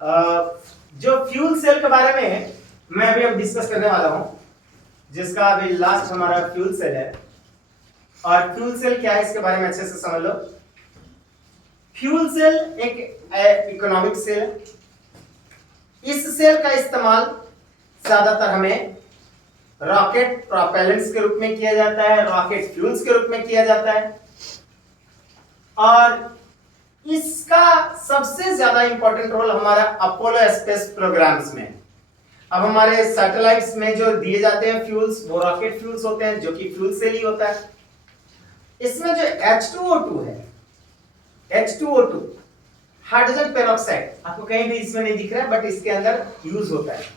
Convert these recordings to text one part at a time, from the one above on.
जो fuel cell के बारे में मैं अभी अब डिस्कस करने वाला हूं, जिसका अभी लास्ट हमारा फ्यूल सेल है। और फ्यूल सेल क्या है इसके बारे में अच्छे से समझ लो। फ्यूल सेल एक इकोनॉमिक सेल है। इस सेल का इस्तेमाल ज्यादातर हमें रॉकेट प्रोपेलेंट्स के रूप में किया जाता है, रॉकेट फ्यूल्स के रूप में किया जाता है। और इसका सबसे ज्यादा इंपॉर्टेंट रोल हमारा अपोलो स्पेस प्रोग्राम्स में। अब हमारे सैटेलाइट्स में जो दिए जाते हैं फ्यूल्स, वो रॉकेट फ्यूल्स होते हैं, जो कि फ्यूल सेल ही होता है। इसमें जो H2O2 है, H2O2 हाइड्रोजन पेरोक्साइड, आपको कहीं भी इसमें नहीं दिख रहा है, बट इसके अंदर यूज होता है।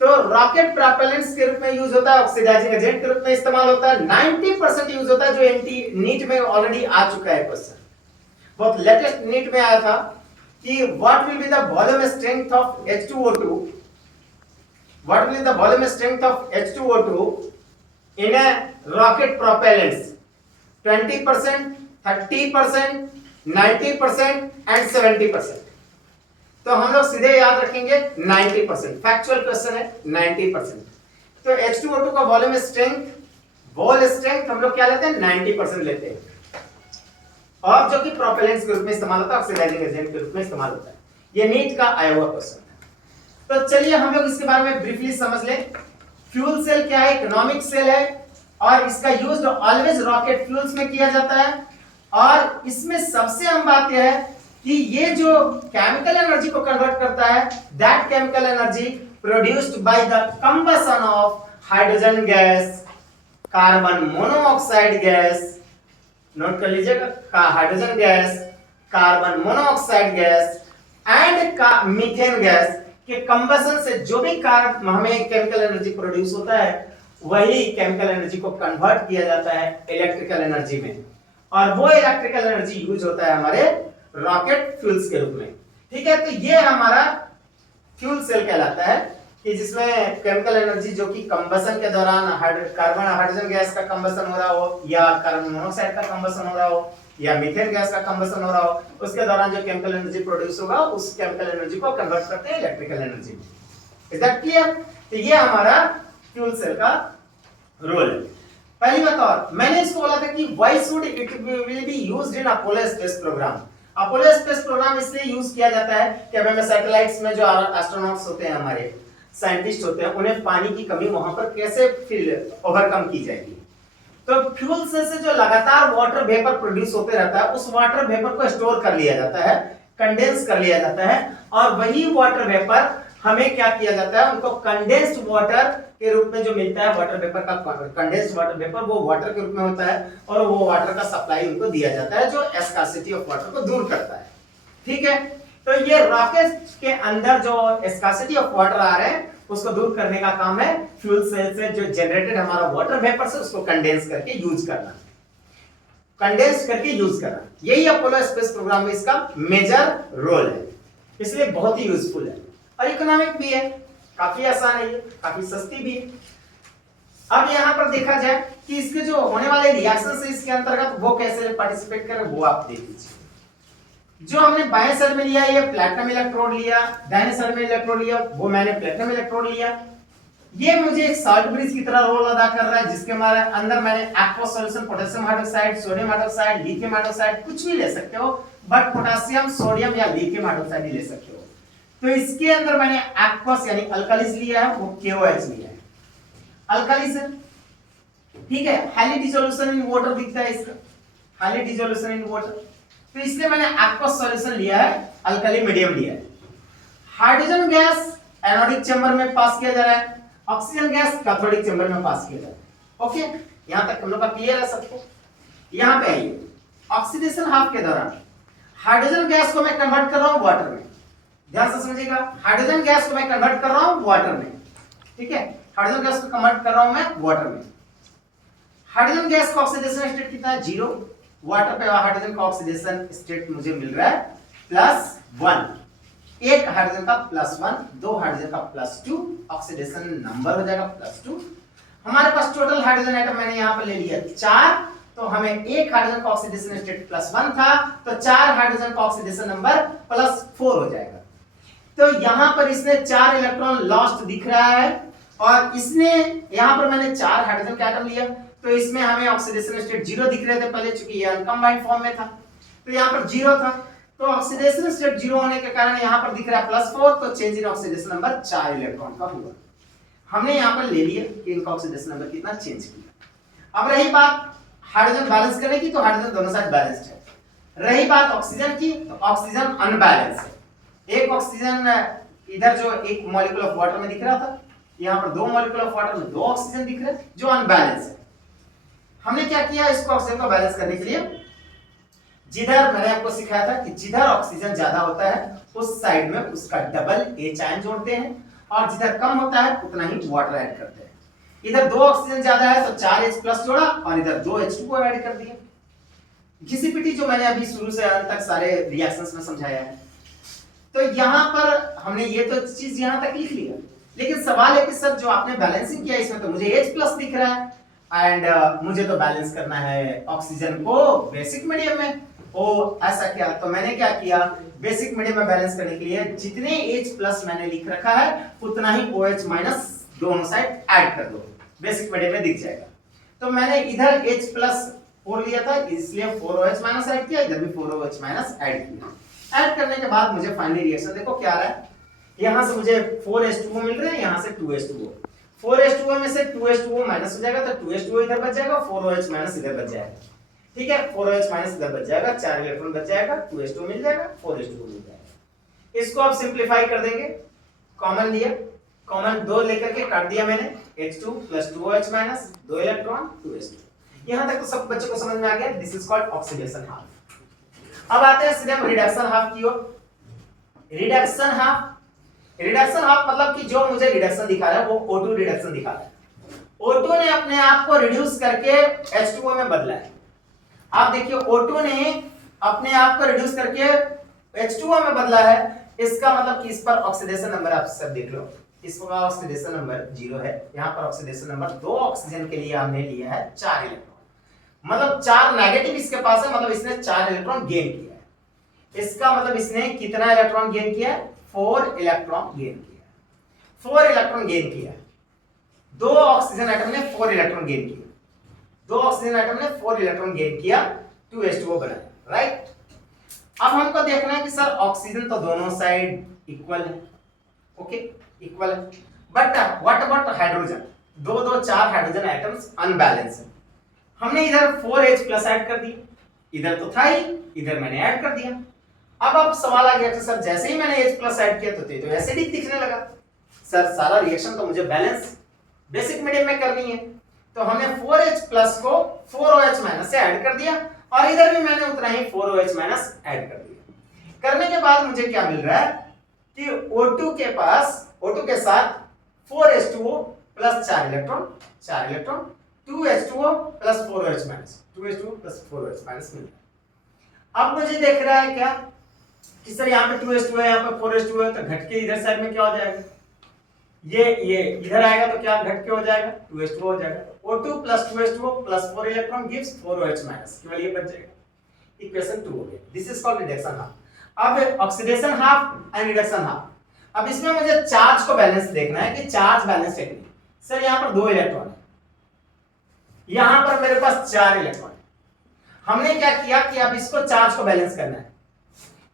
तो रॉकेट प्रोपेलेंट्स के रूप में यूज होता है, ऑक्सीडाइजिंग एजेंट के रूप में इस्तेमाल होता है। 90% यूज होता है, जो एनटी नीट में ऑलरेडी आ चुका है क्वेश्चन, बहुत लेटेस्ट नीट में आया था कि what will be the volume strength of H2O2, what will be the volume strength of H2O2 in a rocket propellants. 20%, 30%, 90% and 70%। तो हम लोग सीधे याद रखेंगे 90%, फैक्चुअल क्वेश्चन है 90%। तो H2O2 का वॉल्यूम स्ट्रेंथ, वॉल स्ट्रेंथ हम लोग क्या लेते हैं, 90% लेते हैं। और जो कि प्रोपेलेंट्स के रूप में इस्तेमाल होता है, ऑक्सीडाइजिंग एजेंट के रूप में इस्तेमाल होता है। ये नीट का आया हुआ क्वेश्चन है। तो चलिए हम लोग इसके बारे में ब्रीफली समझ लें। फ्यूल सेल क्या है, इकोनॉमिक सेल है, और इसका यूज ऑलवेज रॉकेट फ्यूल्स में किया जाता है। और इसमें सबसे अहम बात यह है कि ये जो केमिकल एनर्जी को कन्वर्ट करता है, that chemical energy produced by the combustion of hydrogen gas, carbon monoxide gas, note कर लीजिएगा, hydrogen gas, carbon monoxide gas and methane gas के कंबशन से जो भी हमें केमिकल एनर्जी प्रोड्यूस होता है, वही केमिकल एनर्जी को कन्वर्ट किया जाता है इलेक्ट्रिकल एनर्जी में। और वो इलेक्ट्रिकल एनर्जी यूज होता है हमारे रॉकेट फ्यूल्स के रूप में। ठीक है, तो ये हमारा फ्यूल सेल कहलाता है कि जिसमें केमिकल एनर्जी जो कि कंबशन के दौरान कार्बन हाइड्रोजन गैस का कंबशन हो रहा हो, या कार्बन मोनोऑक्साइड का कंबशन हो रहा हो, या मीथेन गैस का कंबशन हो रहा हो, उसके दौरान जो केमिकल एनर्जी प्रोड्यूस होगा, उस केमिकल एनर्जी को कन्वर्ट करते हैं इलेक्ट्रिकल एनर्जी में। Is that clear? तो ये हमारा फ्यूल सेल का रोल है। पहली बात, और मैंने इसको बोला था कि why should it will be used in Apollo space program. Apollo space program इसलिए यूज किया जाता है कि हमें सैटेलाइट्स में जो एस्ट्रोनॉट्स होते हैं, हमारे साइंटिस्ट होते हैं, उन्हें पानी की कमी वहां पर कैसे फिर ओवरकम की जाएगी। तो फ्यूल सेल से जो लगातार वाटर वेपर प्रोड्यूस होते रहता है, उस वाटर वेपर को स्टोर कर लिया जाता है, कंडेंस कर लिया जाता है, और वही वाटर वेपर हमें क्या किया जाता है, उनको कंडेंस्ड वाटर के रूप में जो मिलता है, वाटर वेपर का कंडेंस्ड वाटर वेपर वो वाटर के रूप में होता है, और वो वाटर का सप्लाई उनको दिया जाता है, जो स्कार्सिटी ऑफ वाटर को दूर करता है। ठीक है, तो ये रॉकेट के अंदर जो स्कार्सिटी ऑफ वाटर आ रहे हैं, उसको दूर करने का काम है फ्यूल सेल से जो जनरेटेड हमारा वाटर वेपर से उसको कंडेंस करके यूज करना, कंडेंस करके यूज करना। यही अपोलो स्पेस प्रोग्राम में इसका मेजर रोल है, इसलिए बहुत ही यूजफुल है और इकोनॉमिक भी है, काफी आसान है, काफी सस्ती भी है। अब यहां पर देखा जाए कि इसके जो होने वाले रिएक्शन है इसके अंतर्गत, वो कैसे पार्टिसिपेट करें, वो आप देख लीजिए। जो हमने बाएं साइड में लिया, ये प्लैटिनम इलेक्ट्रोड लिया, दाहिने साइड में इलेक्ट्रोड लिया, वो मैंने प्लैटिनम इलेक्ट्रोड लिया। ये मुझे एक सॉल्ट ब्रिज की तरह रोल अदा कर रहा है, जिसके अंदर मैंने aqueous solution, potassium hydroxide, sodium hydroxide, lithium hydroxide, कुछ भी ले सकते हो, बट पोटेशियम, सोडियम या लिथियम हाइड्रोक्साइड ही ले सकते हो। तो इसके अंदर मैंने एक्वस यानी अल्कालिस लिया है, वो KOH लिया है, अल्कालिस है। ठीक है, हाईली डिसोल्यूशन इन वाटर दिखता है इसका, हाईली डिसोल्यूशन इन वाटर, तो इसलिए मैंने एक्वस सॉल्यूशन लिया है, अल्कली मीडियम लिया है। हाइड्रोजन गैस एनोडिक चेंबर में पास किया जा रहा है, ऑक्सीजन गैस कैथोडिक चेंबर में पास किया जा रहा है। ओके, यहां तक हम लोग का क्लियर है सबको। यहां पे आइए, ऑक्सीडेशन हाफ के दौरान हाइड्रोजन गैस को मैं कन्वर्ट कर रहा हूं वाटर में, ध्यान से समझिएगा, हाइड्रोजन गैस को मैं कन्वर्ट कर रहा हूं वाटर में। ठीक है, हाइड्रोजन गैस को कन्वर्ट कर रहा हूं मैं वाटर में। हाइड्रोजन गैस का ऑक्सीडेशन स्टेट कितना है, 0। वाटर पे हाइड्रोजन का ऑक्सीडेशन स्टेट मुझे मिल रहा है +1, एक हाइड्रोजन का +1, दो हाइड्रोजन का +2, ऑक्सीडेशन नंबर हो जाएगा +2। हमारे पास टोटल हाइड्रोजन एटम मैंने यहां पर ले लिया 4, तो हमें एक हाइड्रोजन का ऑक्सीडेशन स्टेट +1 था, तो 4 हाइड्रोजन का ऑक्सीडेशन नंबर +4 हो जाएगा। तो यहां पर इसने 4 इलेक्ट्रॉन लॉस्ट दिख रहा है और इसने यहां पर मैंने 4 हाइड्रोजन का एटम लिया तो इसमें हमें ऑक्सीडेशन स्टेट 0 दिख रहे थे पहले, चूंकि ये अनकंबाइंड फॉर्म में था तो यहां पर 0 था, तो ऑक्सीडेशन स्टेट 0 होने के कारण यहां पर दिख रहा है +4, तो change in oxidation number 4 electron का हुआ। हमने यहां पर ले लिया कि इनका ऑक्सीडेशन नंबर कितना चेंज किया। अब रही बात हाइड्रोजन बैलेंस करने की, तो हाइड्रोजन दोनों साइड बैलेंस्ड है। रही बात ऑक्सीजन की, तो ऑक्सीजन अनबैलेंस है। एक ऑक्सीजन इधर जो एक मॉलिक्यूल ऑफ वाटर में दिख रहा था, यहां पर 2 मॉलिक्यूल ऑफ वाटर में 2 ऑक्सीजन दिख रहे हैं जो अनबैलेंस है। हमने क्या किया, इसको ऑक्सीजन को बैलेंस करने के लिए जिधर मैंने आपको सिखाया था कि जिधर ऑक्सीजन ज्यादा होता है उस साइड में उसका डबल H आयन जोड़ते हैं और जिधर कम होता है उतना ही वाटर ऐड करते हैं। इधर 2 ऑक्सीजन ज्यादा है तो 4H+ जोड़ा और इधर 2H2 को ऐड कर दिया। घिसी-पिटी जो मैंने अभी शुरू से अंत तक सारे रिएक्शंस में समझाया है। तो यहां पर हमने ये तो चीज यहां तक लिख लिया, लेकिन सवाल है कि सर जो आपने बैलेंसिंग किया इसमें तो मुझे H+ दिख रहा है एंड मुझे तो बैलेंस करना है ऑक्सीजन को बेसिक मीडियम में। ओ ऐसा क्या, तो मैंने क्या किया, बेसिक मीडियम में बैलेंस करने के लिए जितने H+ मैंने लिख रखा है उतना ही OH- दोनों साइड ऐड कर दो, बेसिक मीडियम में दिख जाएगा। तो मैंने इधर H+4 लिया था इसलिए 4OH- ऐड किया, इधर भी 4OH- ऐड किया। ऐड करने के बाद मुझे फाइनली रिएक्शन देखो क्या आ रहा है, यहां से मुझे 4H2O मिल रहा है, यहां से 2H2O। 4H2O में से 2H2O माइनस हो जाएगा तो 2H2O इधर बच जाएगा, 4OH- इधर बच जाएगा। ठीक है, 4OH- इधर बच जाएगा, 4 इलेक्ट्रॉन बच जाएगा, 2H2O मिल जाएगा, 4H2O मिल जाएगा। इसको आप सिंपलीफाई कर देंगे, कॉमन लिया, कॉमन 2 लेकर के काट दिया मैंने, H2 + 2OH- 2 इलेक्ट्रॉन 2H2। यहां तक तो सब बच्चों को समझ में आ गया, this is called oxidation half. अब आते हैं सीधे हम रिडक्शन हाफ की ओर। रिडक्शन हाफ मतलब कि जो मुझे रिडक्शन दिखा रहा है वो O2 रिडक्शन दिखा रहा है। O2 ने अपने आप को रिड्यूस करके H2O में बदला है। आप देखिए O2 ने अपने आप को रिड्यूस करके H2O में बदला है, इसका मतलब कि इस पर ऑक्सीडेशन नंबर आप सब देख लो, इसका ऑक्सीडेशन नंबर 0 है, यहां पर ऑक्सीडेशन नंबर 2 ऑक्सीजन के लिए हमने लिया है 4 इलेक्ट्रॉन, मतलब 4 नेगेटिव इसके पास है, मतलब इसने 4 इलेक्ट्रॉन गेन किया है। इसका मतलब इसने कितना इलेक्ट्रॉन गेन किया है, 4 इलेक्ट्रॉन गेन किया, 4 इलेक्ट्रॉन गेन किया। 2 ऑक्सीजन एटम ने 4 इलेक्ट्रॉन गेन किया, 2 ऑक्सीजन एटम ने 4 इलेक्ट्रॉन गेन किया, 2H2O बनाया, राइट। अब हमको देखना है कि सर ऑक्सीजन तो दोनों साइड इक्वल है, ओके इक्वल है, but what about hydrogen, 2 4 hydrogen atoms unbalance है। हमने इधर 4H+ ऐड कर दिया, इधर तो था ही, इधर मैंने ऐड कर दिया। अब सवाल आ गया कि सर जैसे ही मैंने H+ ऐड किया तो एसिडिक दिखने लगा। सर सारा रिएक्शन तो मुझे बैलेंस बेसिक मीडियम में करनी है, तो हमने 4H+ को 4OH- से ऐड कर दिया और इधर भी मैंने उतना ही 4OH- ऐड कर दिया। करने के बाद मुझे क्या मिल रहा है कि O2 के पास, O2 के साथ 4H2O + 4 electron 2H2O + 4OH- 2H2O + 4OH- मिल रहा है। अब मुझे देख रहा है क्या कि सर यहाँ पे 2H2 है, यहाँ पे 4H2 है, तो घट के इधर साइड में क्या हो जाएगा, ये इधर आएगा तो क्या घट के हो जाएगा, 2H2 हो जाएगा। O2 + 2H2O + 4 electron gives 4OH-, केवल ये बच जाएगा, इक्वेशन 2 हो गया। This is called reduction half. अब oxidation half and reduction half, अब इसमें मुझे चार्ज को बैलेंस देखना है कि चार्ज बैलेंस टेक्निक। सर यहाँ पर 2 इलेक्ट्रॉन है, यहाँ पर मेरे पास 4 इलेक्ट्रॉन है। हमने क्या किया कि अब इसको चार्ज को बैलेंस करना है,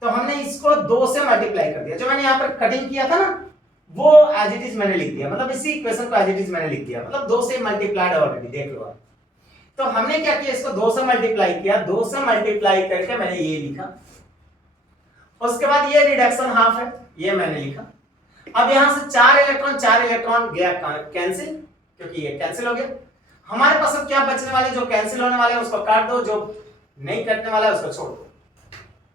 तो हमने इसको 2 से मल्टीप्लाई कर दिया। जो मैंने यहाँ पर कटिंग किया था ना वो एज इट इज मैंने लिख दिया, मतलब इसी इक्वेशन को एज इट इज मैंने लिख दिया, मतलब 2 से मल्टीप्लाइड ऑलरेडी, देख लो आप। तो हमने क्या किया, इसको 2 से मल्टीप्लाई किया, 2 से मल्टीप्लाई करके मैंने ये लिखा, उसके बाद ये रिडक्शन हाफ है, ये मैंने लिखा। अब यहां से 4 इलेक्ट्रॉन गया कैंसिल, क्योंकि ये कैंसिल हो गया। हमारे पास अब क्या बचने वाले, जो कैंसिल होने वाले हैं उसको काट दो, जो नहीं कटने वाला है उसको छोड़ दो।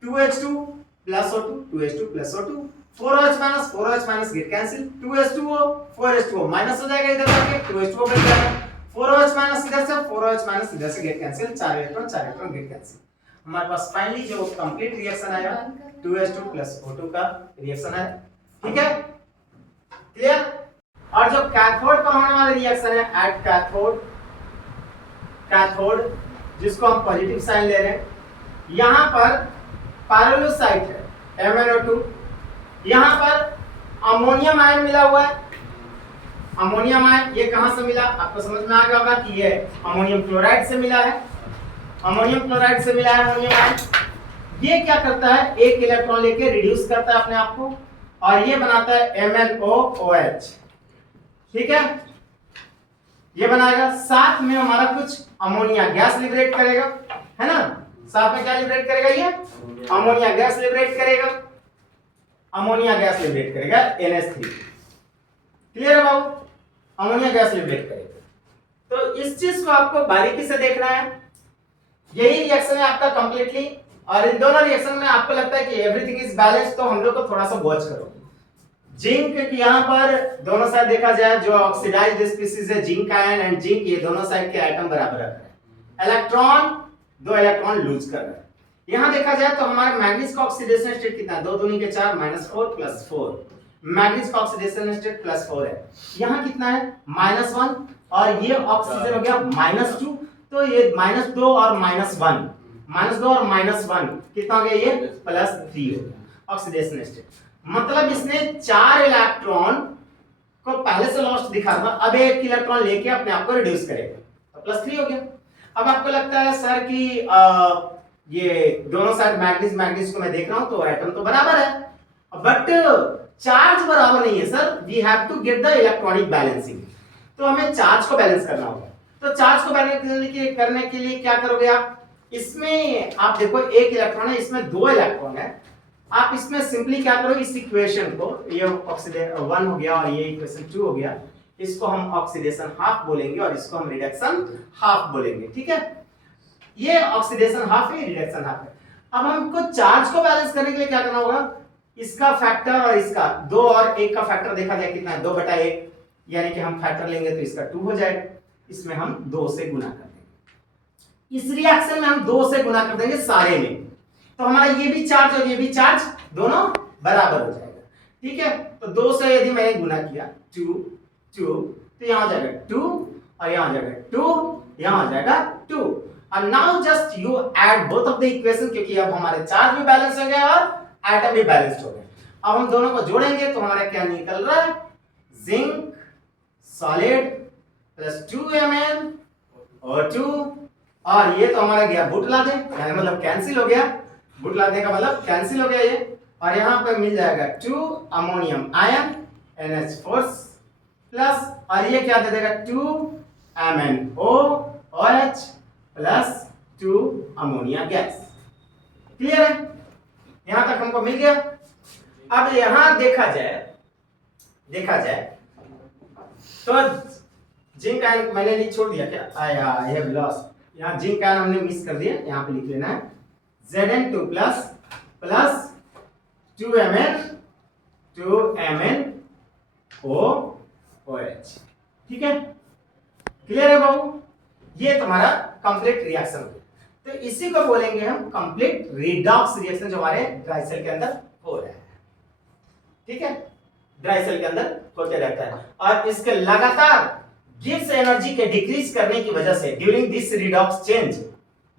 2H2 + O2, 2H2 + O2, 4OH- get cancel, 2H2O 4H2O minus हो जाएगा इधर जाके, 2H2O बच जाएगा, 4OH- इधर से, 4OH- इधर से get cancel, 4 electron get cancel. हमारे पास फाइनली जो कंप्लीट रिएक्शन आया 2H2 + O2 का रिएक्शन है, ठीक है, क्लियर। और जो कैथोड पर होने वाला रिएक्शन है एट कैथोड, जिसको हम पॉजिटिव साइन ले रहे हैं, यहां पर पैरेलल साइट है MnO2, यहाँ पर अमोनियम आयन मिला हुआ है। अमोनियम आयन ये कहां से मिला, आपको समझ में आ गया होगा कि ये अमोनियम क्लोराइड से मिला है। अमोनियम क्लोराइड से मिला है अमोनियम आयन। ये क्या करता है, एक इलेक्ट्रॉन लेके रिड्यूस करता है अपने आप को और ये बनाता है MnOOH। ठीक है, ये बनाएगा, साथ में हमारा कुछ अमोनिया गैस लिबरेट करेगा, है ना। साथ में क्या लिबरेट करेगा, ये अमोनिया गैस लिबरेट करेगा, अमोनिया गैस लिबरेट करेगा NH3। क्लियर है बाबू, अमोनिया गैस लिबरेट करेगा। तो इस चीज को आपको बारीकी से देखना है। यही रिएक्शन है आपका कंप्लीटली, और इन दोनों रिएक्शन में आपको लगता है कि एवरीथिंग इज बैलेंस, तो हम लोग को थोड़ा सा वॉच करो। जिंक की यहाँ पर दोनों साइड देखा जाए, जो ऑक्सीडाइज्ड स्पीशीज है जिंक आयन एंड जिंक, ये दोनों साइड के एटम बराबर रख रहे हैं, इलेक्ट्रॉन 2 इलेक्ट्रॉन लूज कर रहे हैं। यहाँ देखा जाए तो हमारा मैग्नीज का ऑक्सीडेशन स्टेट कितना है, 2 दूनी के 4 -4 +4, मैग्नीज का ऑक्सीडेशन स्टेट +4 है। यहाँ कितना है -1, और ये ऑक्सीजन हो गया -2, तो ये -2 और -1, -2 और -1 कितना हो गया, ये +3 हो गया ऑक्सीडेशन स्टेट। मतलब इसने 4 इलेक्ट्रॉन को पहले से लॉस्ट दिखा था, अब 1 इलेक्ट्रॉन लेके अपने आप को रिड्यूस करेगा, तो +3 हो गया। अब आपको लगता है सर कि ये दोनों साइड मैग्नीज मैग्नीज को मैं देख रहा हूं तो एटम तो बराबर है, बट चार्ज बराबर नहीं है sir. We have to get the electronic balancing, तो हमें चार्ज को बैलेंस करना होगा। तो चार्ज को बैलेंस करने के लिए क्या करोगे आप, इसमें आप देखो 1 इलेक्ट्रॉन है, इसमें 2 इलेक्ट्रॉन है। आप इसमें सिंपली क्या करो, इस इक्वेशन को, ये ऑक्सीडेशन 1 हो गया और ये इक्वेशन 2 हो गया, इसको हम ऑक्सीडेशन हाफ बोलेंगे और इसको हम रिडक्शन हाफ बोलेंगे। ठीक है, ये ऑक्सीडेशन हाफ है, रिडक्शन हाफ है। अब हमको चार्ज को बैलेंस करने के लिए क्या करना होगा, इसका फैक्टर और इसका 2 और 1 का फैक्टर देखा जाए कितना है, 2/1, यानी कि हम फैक्टर लेंगे तो इसका 2 हो जाएगा, इसमें हम 2 से गुना कर देंगे। इस रिएक्शन में हम 2 से गुना कर देंगे सारे में, तो हमारा ये भी चार्ज और ये भी चार्ज दोनों बराबर हो जाएगा। ठीक है, तो 2 से यदि मैंने गुना किया 2 तो यहां हो जाएगा 2 और यहां हो जाएगा 2, यहां हो जाएगा 2। और now just you add both of the equation, क्योंकि अब हमारे चार्ज भी बैलेंस हो गया और एटम भी बैलेंस्ड हो गए। अब हम दोनों को जोड़ेंगे तो हमारा क्या निकल रहा है, जिंक सॉलिड +2 MnO2, और ये तो हमारा गया बुटलादे, यानी मतलब कैंसिल हो गया, बुटलादे का मतलब कैंसिल हो गया ये, और यहाँ पे मिल जाएगा 2 अमोनियम आयन NH4 प्लस, और ये क्या दे देगा 2 MnOOH plus 2 ammonia gas. Clear है, यहां तक हमको मिल गया। अब यहां देखा जाए तो जिंक आयन मैंने नहीं छोड़ दिया क्या, आई हैव लॉस्ट, यहां जिंक आयन हमने मिस कर दिया, यहां पे लिख लेना है Zn2 प्लस 2 MnOOH। ठीक है, क्लियर है बाबू, ये तुम्हारा कंप्लीट रिएक्शन हो गया। तो इसी को बोलेंगे हम कंप्लीट रिडॉक्स रिएक्शन, जो हमारे ड्राई सेल के अंदर हो रहा है। ठीक है, ड्राई सेल के अंदर होते रहता है, और इसके लगातार गिब्स एनर्जी के डिक्रीज करने की वजह से ड्यूरिंग दिस रिडॉक्स चेंज,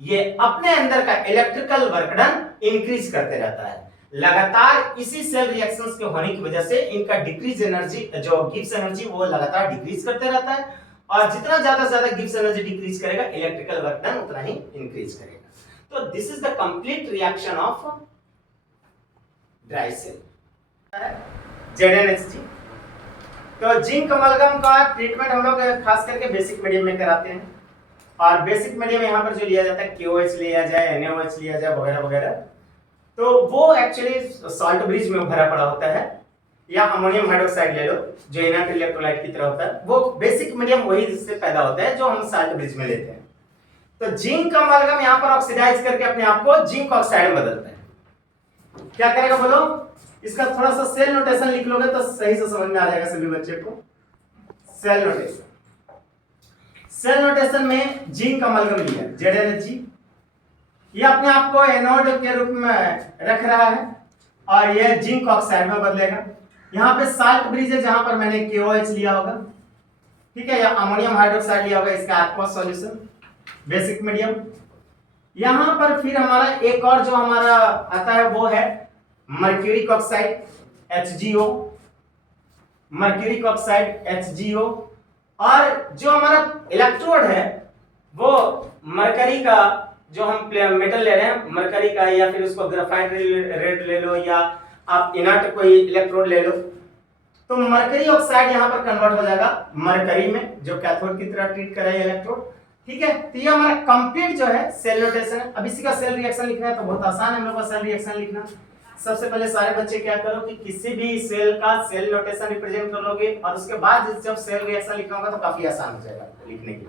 ये अपने अंदर का इलेक्ट्रिकल वर्क डन इंक्रीज करते रहता है। लगातार इसी सेल रिएक्शंस के होने की वजह से इनका डिक्रीज एनर्जी, जो गिब्स एनर्जी, वो लगातार डिक्रीज करते रहता है, और जितना ज्यादा से ज्यादा गिब्स एनर्जी डिक्रीज करेगा, इलेक्ट्रिकल वर्क डन उतना ही इंक्रीज करेगा। तो this is the complete reaction of dry cell. ZnHG, तो जिंक अमलगम का ट्रीटमेंट हम लोग खास करके बेसिक मीडियम में कराते हैं, और बेसिक मीडियम यहाँ पर जो लिया जाता है KOH लिया जाए, NaOH लिया जाए, वगैरह वगैरह, तो वो एक्चुअली सॉल्ट ब्रिज में भरा पड़ा होता है, या अमोनियम हाइड्रोक्साइड ले लो जो इनर्ट इलेक्ट्रोलाइट की तरह होता है, वो बेसिक मीडियम वही जिससे पैदा होता है जो हम सॉल्ट ब्रिज में लेते हैं। तो जिंक अमलगम यहाँ पर ऑक्सीडाइज करके अपने आप को जिंक ऑक्साइड में बदलता है। क्या करेगा बोलो, इसका थोड़ा सा सेल नोटेशन लिख लोगे तो सही से समझ में आ जाएगा सभी बच्चे को। सेल नोटेशन में जिंक अमलगम लिया ZnHG, ये अपने आप को एनोड के रूप में रख रहा है और यह जिंक ऑक्साइड में बदलेगा। यहाँ पे साल्ट ब्रिज है जहां पर मैंने KOH लिया होगा, ठीक है, या अमोनियम हाइड्रोक्साइड लिया होगा, इसका एक्वस सॉल्यूशन बेसिक मीडियम। यहाँ पर फिर हमारा एक और जो हमारा आता है वो है mercuric oxide HgO, mercuric oxide HgO, और जो हमारा इलेक्ट्रोड है वो मरकरी का, जो हम मेटल ले रहे हैं मरकरी का, या फिर उसको ग्राफाइट रेड ले लो, या आप इनर्ट कोई इलेक्ट्रोड ले लो, तो मरकरी ऑक्साइड यहाँ पर कन्वर्ट हो जाएगा मरकरी में, जो कैथोड की तरह ट्रीट कर रहा है इलेक्ट्रोड। ठीक है, तो ये हमारा कंप्लीट जो है सेल नोटेशन है। अब इसी का सेल रिएक्शन लिखना है तो बहुत आसान है हम लोग का सेल रिएक्शन लिखना। सबसे पहले सारे बच्चे क्या करो कि किसी भी सेल का सेल नोटेशन रिप्रेजेंट कर लोगे, और उसके बाद जब सेल रिएक्शन लिखना होगा तो काफी आसान हो जाएगा लिखने के लिए।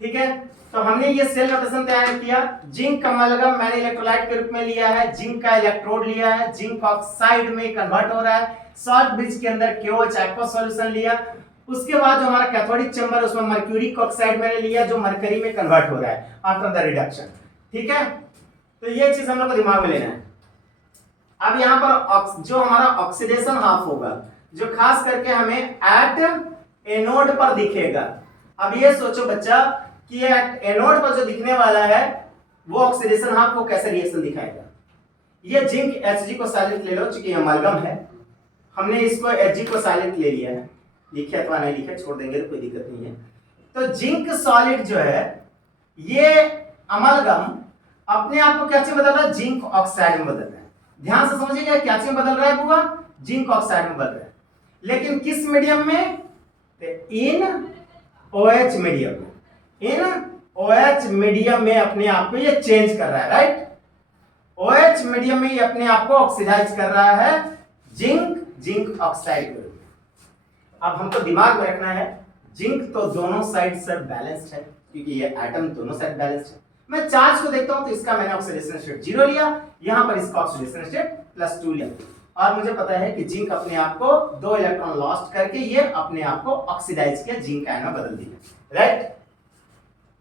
ठीक है, तो हमने ये सेल नोटेशन तैयार किया। जिंक का अमलगम मैंने इलेक्ट्रोलाइट के रूप में लिया है, जिंक का इलेक्ट्रोड लिया है, जिंक ऑक्साइड में कन्वर्ट हो रहा है, सॉल्ट ब्रिज के अंदर KOH एक्वस सॉल्यूशन लिया। उसके बाद जो हमारा कैथोडिक चेंबर उसमें मर्क्यूरिक ऑक्साइड मैंने लिया जो मरकरी में कन्वर्ट हो रहा है आफ्टर द रिडक्शन। ठीक है, तो ये चीज हम लोग को दिमाग में लेना है। अब यहाँ पर जो हमारा ऑक्सीडेशन हाफ होगा, जो खास करके हमें एट एनोड पर दिखेगा। अब ये सोचो बच्चा कि एट एनोड पर जो दिखने वाला है वो ऑक्सीडेशन हाफ को कैसे रिएक्शन दिखाएगा। ये जिंक Hg को साइलेंट ले लो, चूंकि अमालगम है, हमने इसको Hg को साइलेंट ले लिया है, लिखे अथवा नहीं लिखे छोड़ देंगे तो कोई दिक्कत नहीं है। तो जिंक सॉलिड जो है ये अमालगम अपने आप को क्या चीज बदल रहा है, जिंक ऑक्साइड में बदल रहा है। ध्यान से समझिएगा क्या चीज बदल रहा है बुआ, जिंक ऑक्साइड में बदल रहा है, लेकिन किस मीडियम में, इन OH मीडियम में। इन OH मीडियम में अपने आप को ये चेंज कर रहा है, राइट। OH मीडियम में ये अपने आप को ऑक्सीडाइज कर रहा है जिंक ऑक्साइड के रूप में। अब हमको दिमाग में रखना है जिंक तो दोनों साइड सर बैलेंस्ड है, क्योंकि ये एटम दोनों साइड बैलेंस्ड है। मैं चार्ज को देखता हूं तो इसका मैंने ऑक्सीडेशन स्टेट 0 लिया, यहां पर इसका ऑक्सीडेशन स्टेट +2 लिया, और मुझे पता है कि जिंक अपने आप को 2 इलेक्ट्रॉन लॉस्ट करके ये अपने आप को ऑक्सीडाइज किया, जिंक आयन में बदल दिया, राइट।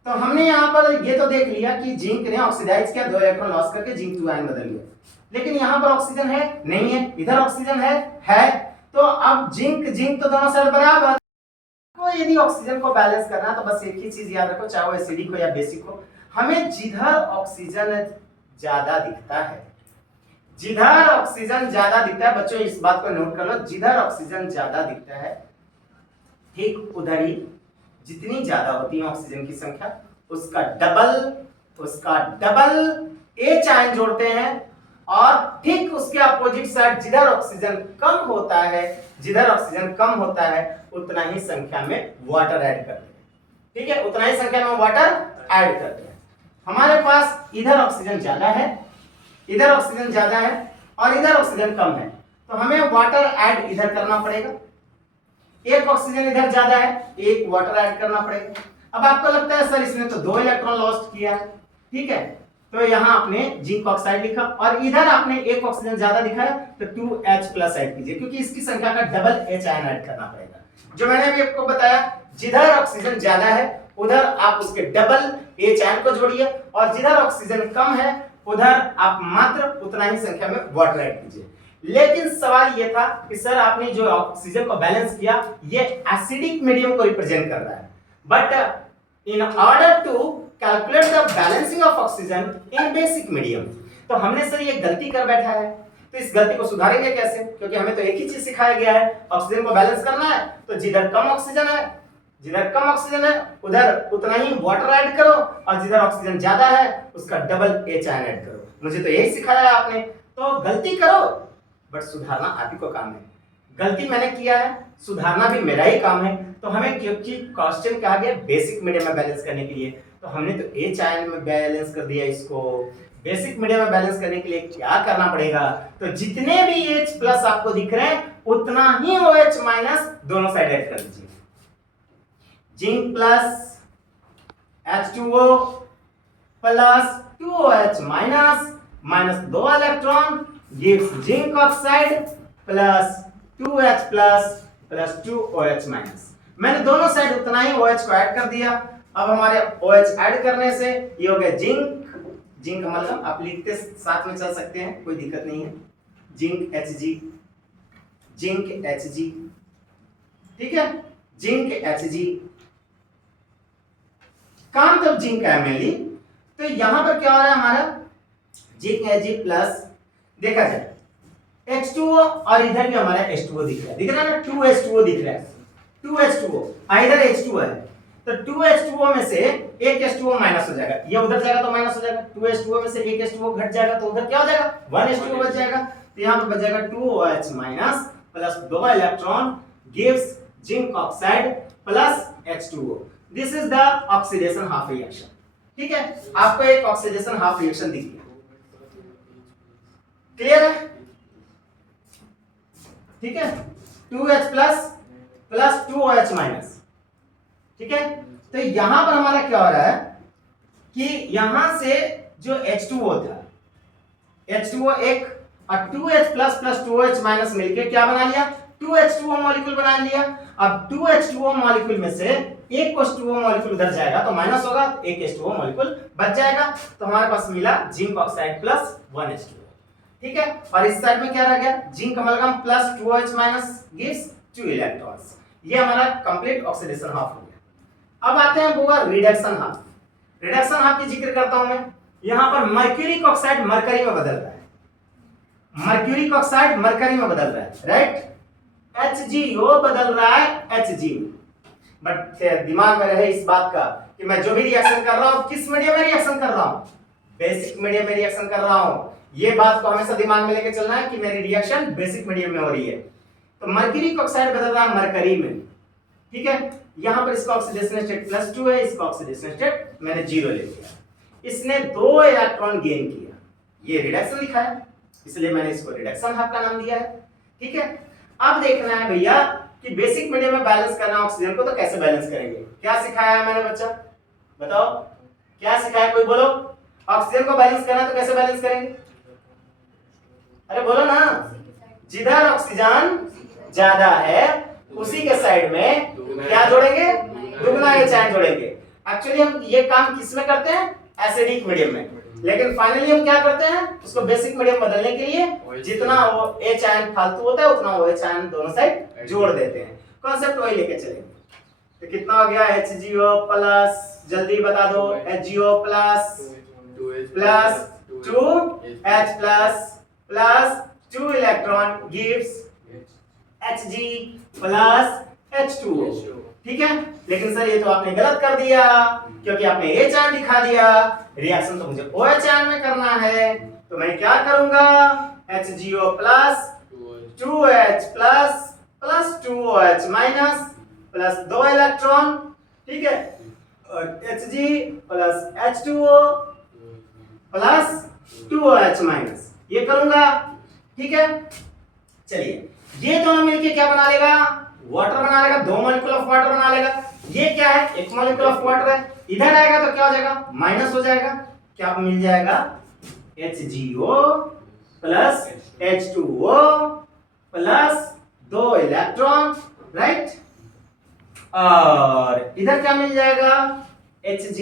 तो हमने यहां पर ये तो देख लिया कि जिंक ने ऑक्सीडाइज किया, 2 इलेक्ट्रॉन लॉस करके जिंक 2 आयन बदल लिया, लेकिन यहां पर ऑक्सीजन है नहीं है, इधर ऑक्सीजन है। तो अब जिंक तो दोनों साइड बराबर। तो यदि ऑक्सीजन को बैलेंस करना है तो बस एक ही चीज याद रखो, चाहे वो एसिडिक हो या बेसिक हो, हमें जिधर ऑक्सीजन ज्यादा दिखता है, जिधर ऑक्सीजन ज्यादा दिखता है, बच्चों इस बात को नोट कर लो, जिधर ऑक्सीजन ज्यादा दिखता है ठीक उधर ही जितनी ज्यादा होती है ऑक्सीजन की संख्या उसका डबल H आयन जोड़ते हैं, और ठीक उसके अपोजिट साइड जिधर ऑक्सीजन कम होता है उतना ही संख्या में वाटर ऐड करते हैं। ठीक है, उतना ही संख्या में वाटर ऐड करते हैं। हमारे पास इधर ऑक्सीजन ज्यादा है, इधर ऑक्सीजन ज्यादा है, और इधर ऑक्सीजन कम है, तो हमें वाटर ऐड इधर करना पड़ेगा। एक ऑक्सीजन इधर ज्यादा है, एक वाटर ऐड करना पड़ेगा। अब आपको लगता है सर इसने तो 2 इलेक्ट्रॉन लॉस्ट किया है, ठीक है, तो यहां आपने जिंक ऑक्साइड लिखा, और इधर आपने एक ऑक्सीजन ज्यादा दिखाया तो 2H+ ऐड कीजिए, क्योंकि इसकी संख्या का डबल H आयन ऐड करना पड़ेगा। जो मैंने अभी आपको बताया, जिधर ऑक्सीजन ज्यादा है उधर आप उसके डबल H आयन को जोड़िए, और जिधर ऑक्सीजन कम है उधर आप मात्र उतना ही संख्या में वाटर ऐड कीजिए। लेकिन सवाल यह था कि सर आपने जो ऑक्सीजन को बैलेंस किया ये एसिडिक मीडियम को रिप्रेजेंट कर रहा है, but in order to calculate the balancing of oxygen in basic medium, तो हमने सर ये गलती कर बैठा है, तो इस गलती को सुधारेंगे कैसे, क्योंकि हमें तो एक ही चीज सिखाया गया है, ऑक्सीजन को बैलेंस करना है, तो जिधर कम ऑक्सीजन है उधर उतना ही वाटर ऐड करो, और जिधर ऑक्सीजन ज्यादा है उसका डबल H आयन ऐड करो। मुझे तो यही सिखाया है आपने, तो गलती करो बट सुधारना आप ही को काम है। गलती मैंने किया है, सुधारना भी मेरा ही काम है। तो हमें क्योंकि क्वेश्चन कहा गया बेसिक मीडियम में बैलेंस करने के लिए, तो हमने तो H आयन में बैलेंस कर दिया इसको। बेसिक मीडियम में बैलेंस करने के लिए क्या करना पड़ेगा, तो जितने भी H+ आपको दिख रहे हैं उतना ही OH- दोनों साइड ऐड कर दीजिए। Zinc plus H2O plus 2OH minus 2 electron gives zinc oxide plus 2H plus 2OH-। मैंने दोनों साइड उतना ही OH को ऐड कर दिया। अब हमारे OH ऐड करने से ये हो गया जिंक अमलगम, आप लिखते साथ में चल सकते हैं, कोई दिक्कत नहीं है। जिंक Hg, ठीक है, जिंक Hg काम तब जिंक है मेनली, तो यहां पर क्या हो रहा है हमारा जिंक Hg प्लस, देखा जाए H2O और इधर भी हमारा H2O दिख रहा है ना, 2H2O दिख रहा है, 2H2O इधर H2O है, तो 2H2O में से एक H2O माइनस हो जाएगा, ये उधर जाएगा तो माइनस हो जाएगा, 2H2O में से एक H2O घट जाएगा तो उधर क्या हो जाएगा, 1H2O बच जाएगा, तो यहाँ पे बच जाएगा 2OH minus plus 2 electron gives zinc oxide plus H2O। This is the oxidation half reaction. ठीक है, आपको एक ऑक्सीडेशन हाफ रिएक्शन दिख गया, क्लियर है? ठीक है, 2H plus plus 2OH minus. ठीक है, तो यहां पर हमारा क्या हो रहा है कि यहां से जो H2O था, H2O एक और 2H plus plus 2OH minus मिलके क्या बना लिया, 2H2O मॉलिक्यूल बना लिया। अब 2H2O मॉलिक्यूल में से एक H2O मॉलिक्यूल उधर जाएगा तो माइनस होगा, एक H2O मॉलिक्यूल बच जाएगा, तो हमारे पास मिला जिंक ऑक्साइड प्लस 1H2O। ठीक है, और इस साइड में क्या रह गया, zinc amalgam plus 2OH minus gives 2 electrons. ये हमारा कंप्लीट ऑक्सीडेशन हाफ हो गया। अब आते हैं वो रिडक्शन हाफ। रिडक्शन हाफ की जिक्र करता हूं मैं, यहां पर मर्क्यूरिक ऑक्साइड मरकरी में बदल रहा है, मर्क्यूरिक ऑक्साइड मरकरी में बदल रहा है, राइट? HgO बदल रहा है Hg में। बट दिमाग में रहे इस बात का कि मैं जो भी रिएक्शन कर रहा हूं किस मीडियम में रिएक्शन कर रहा हूं, बेसिक मीडियम में रिएक्शन कर रहा हूं। ये बात को हमेशा दिमाग में लेके चलना है कि मेरी रिएक्शन बेसिक मीडियम में हो रही है। तो मर्क्यूरिक ऑक्साइड बदल रहा है मरकरी में। ठीक है, यहां पर इसका ऑक्सीडेशन स्टेट +2 है, इसका ऑक्सीडेशन स्टेट मैंने 0 ले लिया। इसने 2 इलेक्ट्रॉन गेन किया, ये रिडक्शन लिखा है, इसलिए मैंने इसको रिडक्शन हाफ का नाम दिया है। ठीक है, अब देखना है भैया कि बेसिक मीडियम में बैलेंस करना ऑक्सीजन को, तो कैसे बैलेंस करेंगे? क्या सिखाया है मैंने बच्चा, बताओ क्या सिखाया, कोई बोलो। ऑक्सीजन को बैलेंस करना तो कैसे बैलेंस करेंगे? अरे बोलो ना, जिधर ऑक्सीजन ज्यादा है उसी के साइड में क्या जोड़ेंगे, दुगना एच जोड़ेंगे। एक्चुअली हम ये काम किस में करते हैं, एसिडिक मीडियम में, लेकिन फाइनली हम क्या करते हैं, उसको बेसिक मीडियम बदलने के लिए जितना वो एच आयन फालतू होता है उतना वो एच आयन दोनों साइड जोड़ देते हैं। कॉन्सेप्ट वही लेके चलेंगे। तो कितना हो गया, HgO प्लस, जल्दी बता दो, HgO plus plus 2H plus plus 2 electron gives Hg plus H2O। ठीक है, लेकिन सर ये तो आपने गलत कर दिया क्योंकि आपने H आयन दिखा दिया, रिएक्शन तो मुझे OH आयन में करना है, तो मैं क्या करूंगा, HgO plus 2H plus plus 2OH minus plus 2 electron. ठीक है, और Hg plus H2O plus 2OH minus, ये करूंगा। ठीक है, चलिए ये दोनों मिलके क्या बना लेगा, वाटर बना लेगा, 2 मॉलिक्यूल ऑफ वाटर बना लेगा। ये क्या है, 1 मॉलिक्यूल ऑफ वाटर है, इधर आएगा तो क्या हो जाएगा, माइनस हो जाएगा, क्या मिल जाएगा, HgO plus H2O plus 2 electron, right? और इधर क्या मिल जाएगा, Hg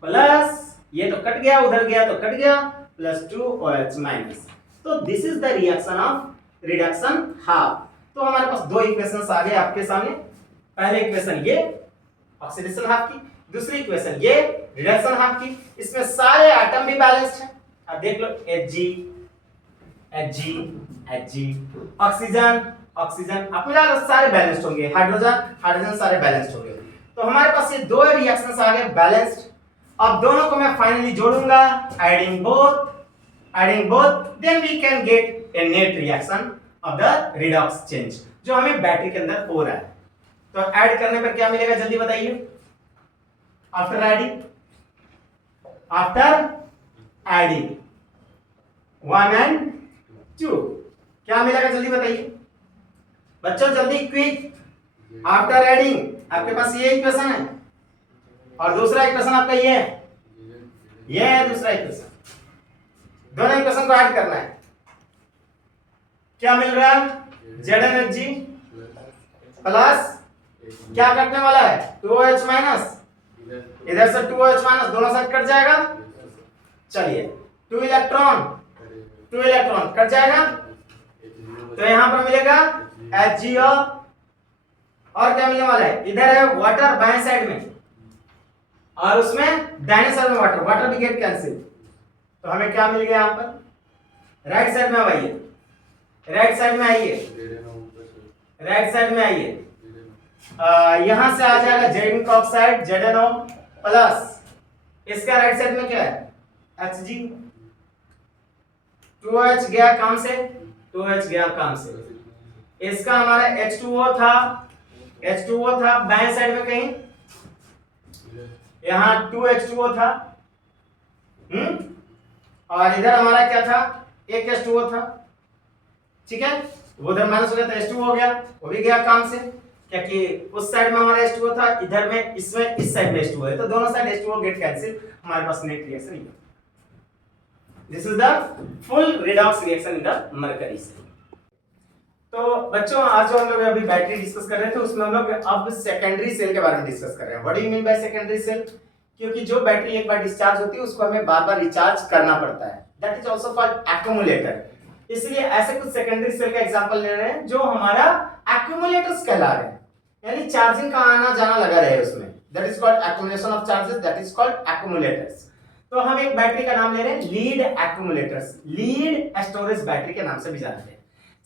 प्लस, ये तो कट गया, उधर गया तो कट गया, प्लस 2OH माइनस। तो this is the reaction of reduction half. तो हमारे पास 2 इक्वेशंस आ गए आपके सामने। पहले इक्वेशन ये ऑक्सीडेशन हाफ की, दूसरी इक्वेशन ये रिडक्शन हाफ की। इसमें सारे एटम भी बैलेंस्ड हैं, अब देख लो, Hg ऑक्सीजन ऑक्सीजन, अपने सारे बैलेंस्ड होंगे, हाइड्रोजन सारे बैलेंस्ड होंगे। तो हमारे पास ये 2 रिएक्शंस आ गए बैलेंस्ड। अब दोनों को मैं फाइनली जोड़ूंगा, adding both then we can get a net reaction of the redox change जो हमें बैटरी के अंदर हो रहा है। तो ऐड करने पर क्या मिलेगा, जल्दी बताइए। आफ्टर एडिंग 1 and 2 क्या मिलेगा, जल्दी बताइए बच्चों, जल्दी क्विक। आफ्टर एडिंग आपके पास ये इक्वेशन है और दूसरा इक्वेशन आपका ये है दूसरा इक्वेशन, दोनों इक्वेशन को ऐड करना है। क्या मिल रहा है, ZnHg प्लस क्या कटने वाला है, 2OH माइनस, इधर से 2OH माइनस दोनों साइड कट जाएगा। चलिए 2 इलेक्ट्रॉन कट जाएगा, तो यहां पर मिलेगा HgO और क्या मिलने वाला है, इधर है वाटर बाएं साइड में और उसमें दाहिने साइड में वाटर भी गेट कैंसिल, तो हमें क्या मिल गया, यहां पर राइट साइड में आइए, राइट साइड में आइए, राइट साइड में आइए, यहां से आ जाएगा जिंक ऑक्साइड ZnO प्लस, इसका राइट साइड में क्या है Hg, 2H गया काम से, 2H गया काम से, इसका हमारा H2O था, H2O था बाएं साइड में कहीं, यहां 2H2O था, और इधर हमारा क्या था, एक H2O था, ठीक है, वो उधर माइनस हो गया तो H2O हो गया, वो भी गया काम से, क्या कि उस साइड में हमारा H2O था, इधर में इसमें इस साइड में H2O है, तो दोनों साइड H2O गेट कैंसिल, हमारे पास नेट रिएक्शन नहीं है। This is the full redox reaction in the mercury cell. तो बच्चों आज जो हम लोग अभी बैटरी डिस्कस कर रहे थे उसमें हम लोग अब सेकेंडरी सेल के बारे में डिस्कस कर रहे हैं। What do you mean by secondary cell? क्योंकि जो बैटरी एक बार डिस्चार्ज होती है उसको हमें बार-बार रिचार्ज करना पड़ता है, that is also called accumulator. इसलिए ऐसे कुछ सेकेंडरी सेल का एग्जांपल ले रहे हैं जो हमारा एक्यूमुलेटर्स कहला रहे हैं, यानी चार्जिंग का आना जाना लगा रहे उसमें, that is called accumulation of charges, that is called एक्यूमुलेटर्स। तो हम एक बैटरी का नाम ले रहे हैं लीड एक्यूमुलेटर्स, लीड स्टोरेज बैटरी के नाम से भी जानते हैं।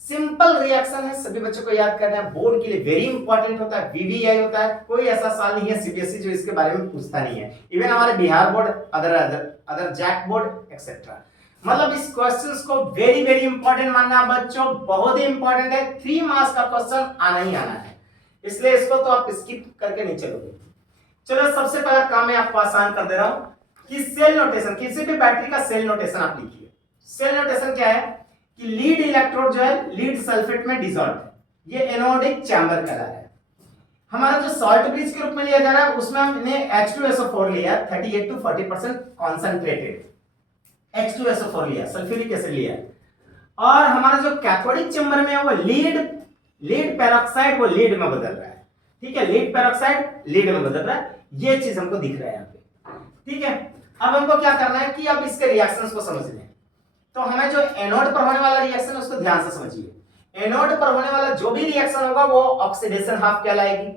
सिंपल रिएक्शन है, सभी बच्चों को याद करना है, बोर्ड के लिए वेरी इंपॉर्टेंट होता है, वीवीआई होता है, कोई ऐसा साल नहीं है सीबीएसई जो इसके बारे में पूछता नहीं है, इवन हमारे Bihar board, other JAC board etcetera. मतलब इस क्वेश्चंस को वेरी वेरी इंपॉर्टेंट मानना बच्चों, बहुत ही इंपॉर्टेंट है, 3 मार्क्स का क्वेश्चन आना ही आना है, इसलिए इसको तो आप स्किप करके नहीं चलोगे। चलो सबसे पहला काम मैं आपको आसान कर दे रहा हूं कि सेल नोटेशन, किसी भी बैटरी का सेल नोटेशन आप लिखिए। सेल नोटेशन क्या है कि लीड इलेक्ट्रोड जो है लीड सल्फेट में डिसॉल्व है, ये एनोडिक चैम्बर कहलाता है। हमारा जो सॉल्ट ब्रिज के रूप में लिया जा रहा है उसमें हमने H2SO4 लिया, 38 to 40% कॉन्सेंट्रेटेड H2SO4 लिया, सल्फ्यूरिक एसिड लिया, और हमारा जो कैथोडिक चैम्बर में है वो लीड पेरोक्साइड वो लीड में बदल रहा है, ठीक है, लीड पेरोक्साइड लीड में बदल रहा है, ये चीज हमको दिख रहा है यहाँ पे, ठीक है। अब हमको क्या करना है कि अब इसके रिएक्शंस को समझने हैं, तो हमें जो एनोड पर होने वाला रिएक्शन है उसको ध्यान से समझिए। एनोड पर होने वाला जो भी रिएक्शन होगा वो ऑक्सीडेशन हाफ कहलाएगी,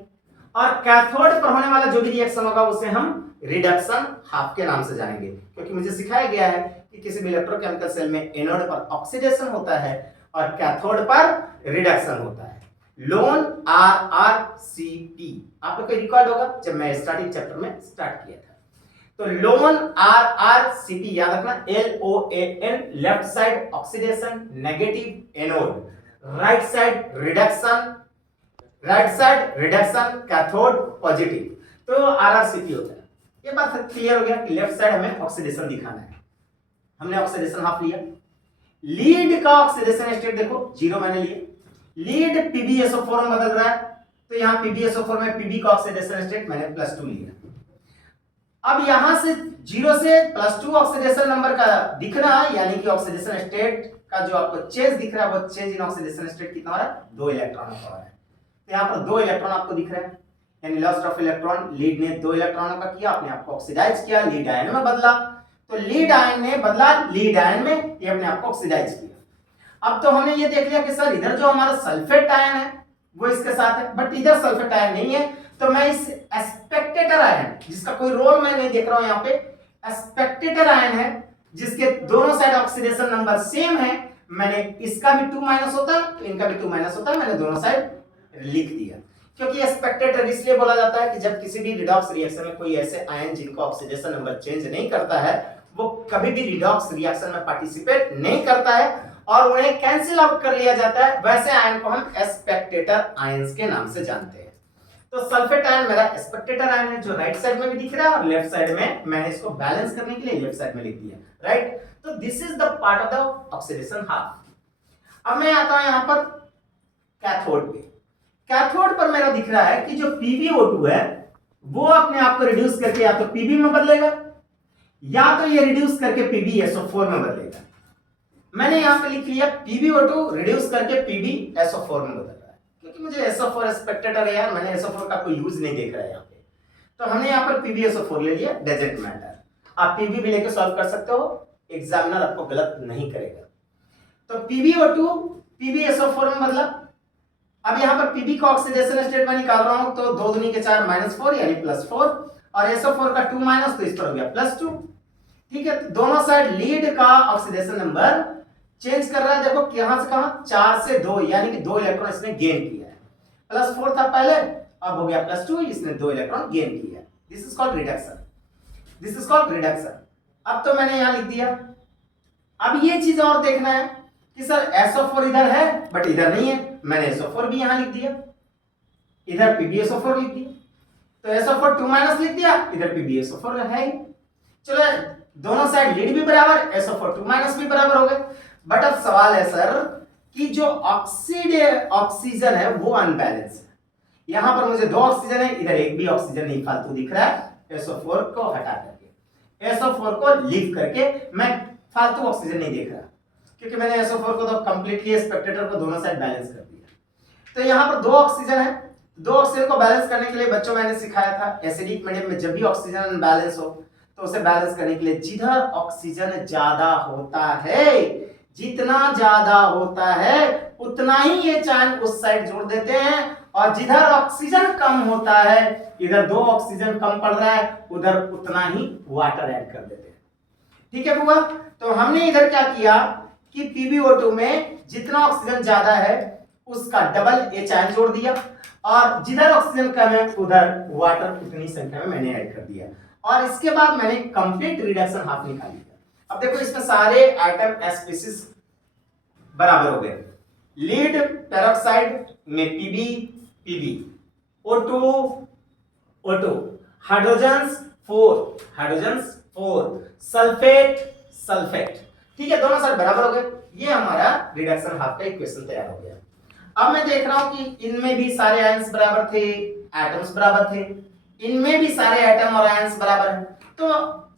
और कैथोड पर होने वाला जो भी रिएक्शन होगा उसे हम रिडक्शन हाफ के नाम से जानेंगे, क्योंकि मुझे सिखाया गया है कि किसी भी इलेक्ट्रोकेमिकल सेल में एनोड पर ऑक्सीडेशन होता है और कैथोड पर रिडक्शन होता है। लोन RRCP आप लोग को रिकॉर्ड होगा जब मैं स्टार्टिंग चैप्टर में स्टार्ट किया था, तो लोन RRCP याद रखना, LOAN left side oxidation negative anode, right side reduction cathode positive, तो RRCP होता है। ये बात क्लियर हो गया कि लेफ्ट साइड हमें ऑक्सीडेशन दिखाना है, हमने ऑक्सीडेशन हाफ लिया। लीड का ऑक्सीडेशन स्टेट देखो 0 मैंने लिया, लीड PbSO4 में बदल रहा है, तो यहां PbSO4 में Pb का ऑक्सीडेशन स्टेट मैंने +2 लिया। अब यहां से 0 से +2 ऑक्सीडेशन नंबर का दिख रहा है, यानी कि ऑक्सीडेशन स्टेट का जो आपको चेंज दिख रहा है वो चेंज इन ऑक्सीडेशन स्टेट कितना हो रहा है, 2 इलेक्ट्रॉन का हो रहा है। तो यहां पर 2 इलेक्ट्रॉन आपको दिख रहा है, यानी लॉस ऑफ इलेक्ट्रॉन, लीड ने 2 इलेक्ट्रॉनों का किया, अपने आप को ऑक्सीडाइज किया, लीड आयन में बदला, तो लीड आयन ने बदला लीड आयन में, ये अपने आप को ऑक्सीडाइज किया। अब तो हमने ये देख लिया कि सर इधर जो हमारा सल्फेट आयन है वो इसके साथ है, बट इधर सल्फेट आयन नहीं है, तो मैं इस स्पेक्टेटर आयन जिसका कोई रोल मैं नहीं देख रहा हूं, यहाँ पे स्पेक्टेटर आयन है जिसके दोनों साइड ऑक्सीडेशन नंबर सेम है, मैंने इसका भी 2 माइनस होता है तो इनका भी 2 माइनस होता है, मैंने दोनों साइड लिख दिया। क्योंकि स्पेक्टेटर इसलिए बोला जाता है कि जब किसी भी रिडॉक्स रिएक्शन में कोई ऐसे आयन जिनका ऑक्सीडेशन नंबर चेंज नहीं करता है वो कभी भी रिडॉक्स रिएक्शन में पार्टिसिपेट नहीं करता है और उन्हें कैंसिल आउट कर लिया जाता है, वैसे आयन को हम स्पेक्टेटर आयंस के नाम से जानते हैं। तो सल्फेट आयन मेरा स्पेक्टेटर आयन है जो राइट साइड में भी दिख रहा है और लेफ्ट साइड में मैंने इसको बैलेंस करने के लिए लेफ्ट साइड में लिख दिया, राइट। तो this is the part of the oxidation half. अब मैं आता हूं यहां पर कैथोड पे। कैथोड पर मेरा दिख रहा है कि जो PbO2 है वो अपने आप को रिड्यूस करके या तो Pb में बदलेगा या तो ये रिड्यूस करके PbSO4 में बदलेगा। मैंने यहां पे लिख लिया PbO2 रिड्यूस करके PbSO4 में बदल रहा है, क्योंकि मुझे SO4 स्पेक्टेटर है यार, मैंने SO4 का कोई यूज नहीं देख रहा है यहाँ पे, तो हमने यहाँ पर PbSO4 ले लिया, डजंट मैटर। आप Pb भी लेके सॉल्व कर सकते हो, एग्जामिनर आपको गलत नहीं करेगा। तो PbO2 PbSO4 में बदला। अब यहाँ पर Pb का ऑक्सीडेशन स्टेट मैं निकाल रहा हूं, तो 2 दूनी के 4 -4 यानी +4, और SO4 का 2 माइनस, तो इस पर हो गया +2, ठीक है। दोनों साइड लीड का ऑक्सीडेशन नंबर चेंज कर रहा है, देखो कहां से कहां, 4 से 2, यानी कि 2 इलेक्ट्रॉन इसने गेन किया है। +4 था पहले, अब हो गया +2, इसने 2 इलेक्ट्रॉन गेन किया है। This is called reduction, this is called reduction. अब तो मैंने यहां लिख दिया। अब ये चीज और देखना है कि सर SO4 इधर है बट इधर नहीं है, मैंने SO4 भी यहां लिख दिया, इधर PbSO4 लिख दिया, तो SO4 2- लिख दिया, इधर PbSO4 है ही। चलो दोनों साइड लीड भी बराबर, SO4 2- भी बराबर हो गए। बट अब सवाल है सर कि जो ऑक्सीजन है वो अनबैलेंस है। यहां पर मुझे 2 ऑक्सीजन है, इधर एक भी ऑक्सीजन नहीं फालतू दिख रहा है। SO4 को हटा करके, SO4 को लीव करके मैं फालतू ऑक्सीजन नहीं देख रहा, क्योंकि मैंने SO4 को तो कंप्लीटली स्पेक्टेटर को दोनों साइड बैलेंस कर दिया। तो यहां पर 2 ऑक्सीजन है, 2 ऑक्सीजन को बैलेंस करने के लिए बच्चों मैंने सिखाया था एसिडिक मीडियम में जब भी ऑक्सीजन अनबैलेंस हो तो उसे बैलेंस करने के लिए जिधर ऑक्सीजन ज्यादा होता है, जितना ज्यादा होता है उतना ही ये चाइन उस साइड जोड़ देते हैं, और जिधर ऑक्सीजन कम होता है, इधर 2 ऑक्सीजन कम पड़ रहा है, उधर उतना ही वाटर ऐड कर देते हैं। ठीक है बुआ, तो हमने इधर क्या किया कि PbO2 में जितना ऑक्सीजन ज्यादा है उसका डबल H आयन जोड़ दिया, और जिधर ऑक्सीजन कम है उधर वाटर उतनी संख्या में मैंने ऐड कर दिया, और इसके बाद मैंने कंप्लीट रिडक्शन हाफ निकाल लिया। अब देखो इसमें सारे एटम स्पीशीज बराबर हो गए। लीड पेरोक्साइड में Pb O2 हाइड्रोजन्स 4 सल्फेट। ठीक है, दोनों साइड बराबर हो गए। ये हमारा रिडक्शन हाफ का इक्वेशन तैयार हो गया। अब मैं देख रहा हूं कि इनमें भी सारे आयंस बराबर थे, एटम्स बराबर थे, इनमें भी सारे एटम और आयंस बराबर हैं, तो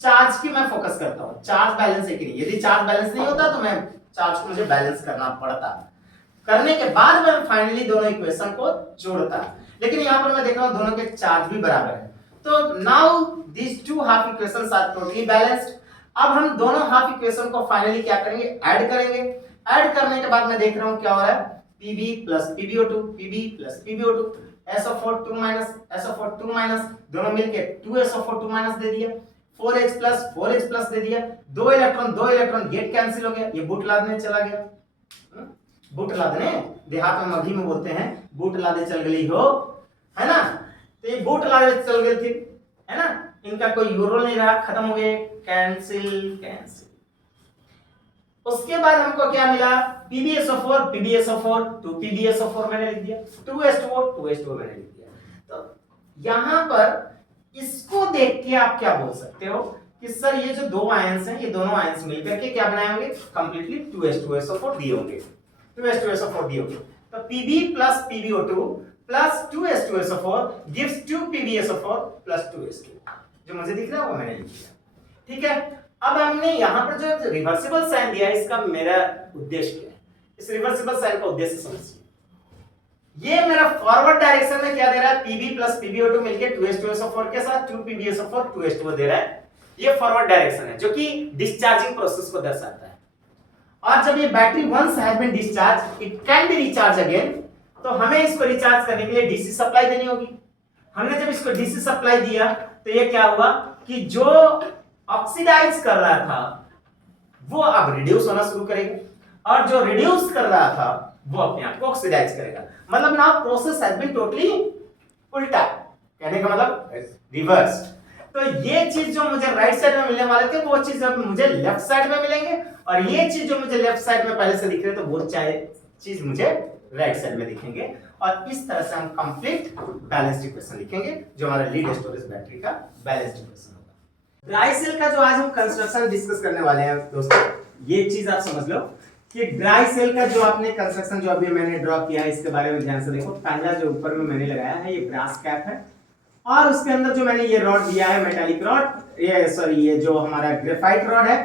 चार्ज की मैं फोकस करता हूं, चार्ज बैलेंस है कि नहीं। यदि चार्ज बैलेंस नहीं होता तो मैं चार्ज को मुझे बैलेंस करना पड़ता, करने के बाद मैं फाइनली दोनों इक्वेशन को जोड़ता, लेकिन यहां पर मैं देख रहा हूं दोनों के चार्ज भी बराबर है। तो now this two half equations are totally balanced. अब हम दोनों हाफ इक्वेशन को फाइनली क्या करेंगे, ऐड करेंगे। ऐड करने के बाद मैं देख रहा हूं क्या हो रहा है, Pb plus PbO2, Pb plus PbO2, SO4 2- दोनों मिलके 2SO4 2- दे दिया, 4H plus दे दिया, 2 इलेक्ट्रॉन गेट कैंसिल हो गया, ये बूट लादने चला गया। बूट लादने देहात में मगही में बोलते हैं बूट लादे चल गई हो, है ना। तो ये बूट लादे चल गई थी, है ना, इनका कोई यूरो नहीं रहा, खत्म हो गए, कैंसिल। उसके बाद हमको क्या मिला, PbSO4 2PbSO4 मैंने लिख दिया, 2H2O मैंने लिख दिया। तो यहां पर इसको देख के आप क्या बोल सकते हो कि सर ये जो 2 आयंस हैं, ये दोनों आयंस मिलकर के क्या बनाए होंगे, कंप्लीटली 2H2SO4 दिए होंगे, 2H2SO4 दिए होंगे। तो Pb plus PbO2 plus 2H2SO4 gives 2PbSO4 plus 2H2, जो मुझे दिख रहा है वो मैंने लिख दिया। ठीक है, अब हमने यहां पर जो रिवर्सिबल साइन दिया है, इसका मेरा उद्देश्य क्या है, इस रिवर्सिबल साइन का उद्देश्य समझिए। ये मेरा फॉरवर्ड डायरेक्शन में क्या दे रहा है, Pb plus PbO2 मिलके 2H2SO4 के साथ 2PbSO4 2H2O दे रहा है। ये फॉरवर्ड डायरेक्शन है जो कि डिस्चार्जिंग प्रोसेस को दर्शाता है। और जब ये battery once has been discharge it can be recharge again, तो हमें इसको रिचार्ज करने के लिए डीसी सप्लाई देनी होगी। हमने जब इसको डीसी सप्लाई दिया तो ये क्या हुआ कि जो ऑक्सीडाइज कर रहा था वो अब रिड्यूस होना शुरू करेगा, और जो रिड्यूस कर रहा था वो अपने आप को ऑक्सीडाइज करेगा। मतलब now process has been totally उल्टा, कहने का मतलब रिवर्स्ड। तो ये चीज जो मुझे राइट साइड में मिलने वाले थे वो चीज अब मुझे लेफ्ट साइड में मिलेंगे, और ये चीज जो मुझे लेफ्ट साइड में पहले से दिख रहे तो वो चीज मुझे राइट साइड में दिखेंगे, और इस तरह से हम कंप्लीट बैलेंस्ड इक्वेशन लिखेंगे जो हमारा लीड स्टोरेज बैटरी का बैलेंस्ड इक्वेशन होगा। ड्राई सेल का जो आज हम कंस्ट्रक्शन डिस्कस करने वाले हैं दोस्तों, ये चीज आप समझ लो कि ड्राई सेल का जो आपने कंस्ट्रक्शन जो अभी मैंने ड्रॉ किया है इसके बारे में ध्यान से देखो। पहला जो ऊपर में मैंने लगाया है ये ब्रास कैप है, और उसके अंदर जो मैंने ये रॉड दिया है मेटालिक रॉड, ये जो हमारा ग्रेफाइट रॉड है,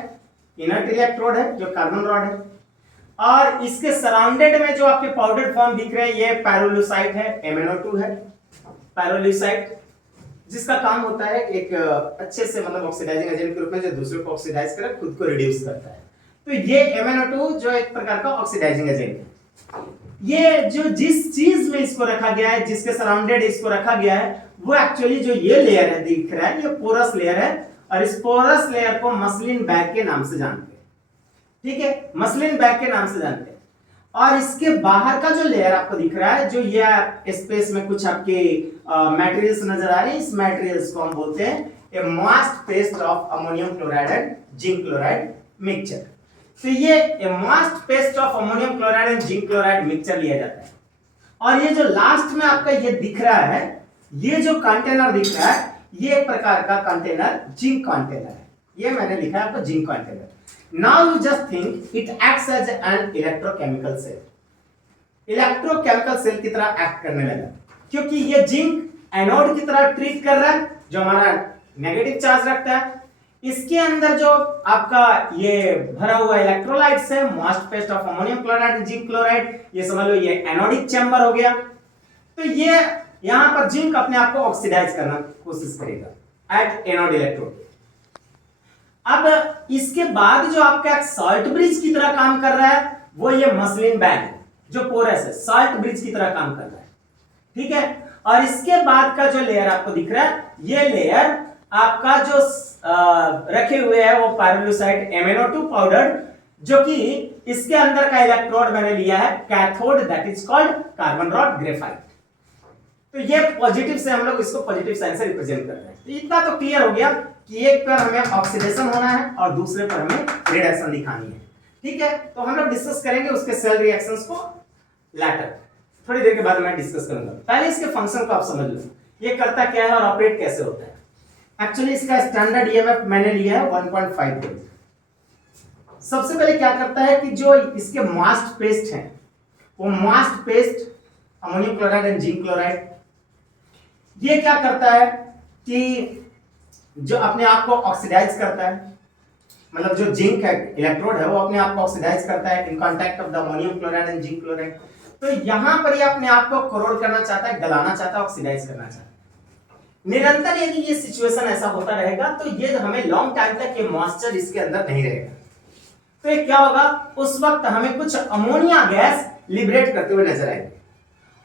इनर्ट इलेक्ट्रोड है जो कार्बन रॉड है, और इसके सराउंडेड में जो आपके पाउडर फॉर्म दिख रहे हैं ये पैरोलुसाइट है, MnO2 है पैरोलुसाइट, जिसका काम होता है एक अच्छे से मतलब ऑक्सीडाइजिंग एजेंट के रूप में जो दूसरे को ऑक्सीडाइज करे खुद को रिड्यूस करता है। तो ये MnO2 जो एक प्रकार का ऑक्सीडाइजिंग एजेंट है। ये जो जिस चीज में इसको रखा गया है, जिसके सराउंडेड इसको रखा गया है, वो एक्चुअली जो ये लेयर है दिख रहा है ये पोरस लेयर है, और इस पोरस लेयर को मसलिन बैग के नाम से जानते हैं। ठीक है, मसलिन बैग के नाम से जानते हैं। और इसके बाहर का जो लेयर आपको दिख रहा है, जो ये स्पेस में कुछ आपके मटेरियल्स नजर आ रहे हैं, इस मटेरियल्स को हम बोलते हैं a moist paste of ammonium chloride and zinc chloride mixture. तो ये a moist paste of ammonium chloride and zinc chloride mixture लिया जाता है। और ये जो लास्ट में आपका ये दिख रहा है, ये जो कंटेनर दिख रहा है, ये एक प्रकार का कंटेनर जिंक कंटेनर है। ये मैंने लिखा है आपको zinc container. Now you just think it acts as an electrochemical cell. Electrochemical cell की तरह एक्ट करने लगा, क्योंकि ये जिंक एनोड की तरह ट्रीट कर रहा है, जो हमारा नेगेटिव चार्ज रखता है। इसके अंदर जो आपका ये भरा हुआ इलेक्ट्रोलाइट्स है, moist paste of ammonium chloride and zinc chloride, ये समझ लो ये एनोडिक चैम्बर हो गया। तो ये यहां पर जिंक अपने आप को ऑक्सीडाइज करना कोशिश करेगा एट एनोड इलेक्ट्रोड। अब इसके बाद जो आपका सॉल्ट ब्रिज की तरह काम कर रहा है, वो ये मसलिन बैग जो पोरस है, सॉल्ट ब्रिज की तरह काम कर रहा है, ठीक है। और इसके बाद का जो लेयर आपको दिख रहा है, ये लेयर आपका जो रखे हुए है वो पायरोलुसाइड MnO2 पाउडर, जो कि इसके अंदर का इलेक्ट्रोड मैंने लिया है cathode, that is called carbon rod graphite. तो ये पॉजिटिव से हम लोग इसको पॉजिटिव साइन से रिप्रेजेंट कर रहे हैं। तो इतना तो क्लियर हो गया कि एक पर हमें ऑक्सीडेशन होना है और दूसरे पर हमें रिडक्शन दिखानी है, ठीक है। तो हम लोग डिस्कस करेंगे उसके सेल रिएक्शंस को लेटर, थोड़ी देर के बाद मैं डिस्कस करूंगा। पहले इसके फंक्शन को आप समझ लो, ये करता क्या है और ऑपरेट कैसे होता है। एक्चुअली इसका स्टैंडर्ड ईएमएफ मैंने लिया है 1.5 वोल्ट। सबसे पहले क्या करता है कि जो इसके मॉइस्ट पेस्ट है, वो moist paste ammonium chloride and zinc chloride, ये क्या करता है कि जो अपने आप को ऑक्सीडाइज करता है, मतलब जो जिंक है इलेक्ट्रोड है, वो अपने आप को ऑक्सीडाइज करता है in contact of the ammonium chloride and zinc chloride. तो यहां पर ये अपने आप को कोरोड करना चाहता है, गलाना चाहता है, ऑक्सीडाइज करना चाहता है। निरंतर यदि ये सिचुएशन ऐसा होता रहेगा तो ये हमें लॉन्ग टाइम तक ये मॉइस्चर इसके अंदर नहीं रहेगा। तो ये क्या होगा, उस वक्त हमें कुछ अमोनिया गैस लिबरेट करते हुए नजर आएगी,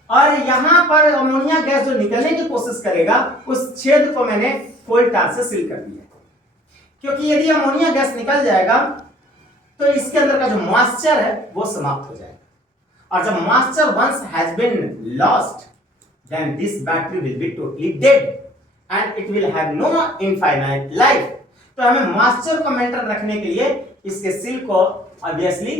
और यहां पर अमोनिया गैस जो निकलने की कोशिश करेगा, उस छेद को मैंने कोल्ड टार से सील कर दिया, क्योंकि यदि अमोनिया गैस निकल जाएगा तो इसके अंदर का जो मॉइस्चर है वो समाप्त हो जाएगा। और जब moisture once has been lost, then this battery will be totally dead and it will have no infinite life। तो हमें मॉइस्चर को मेंटेन रखने के लिए इसके सील को ऑब्वियसली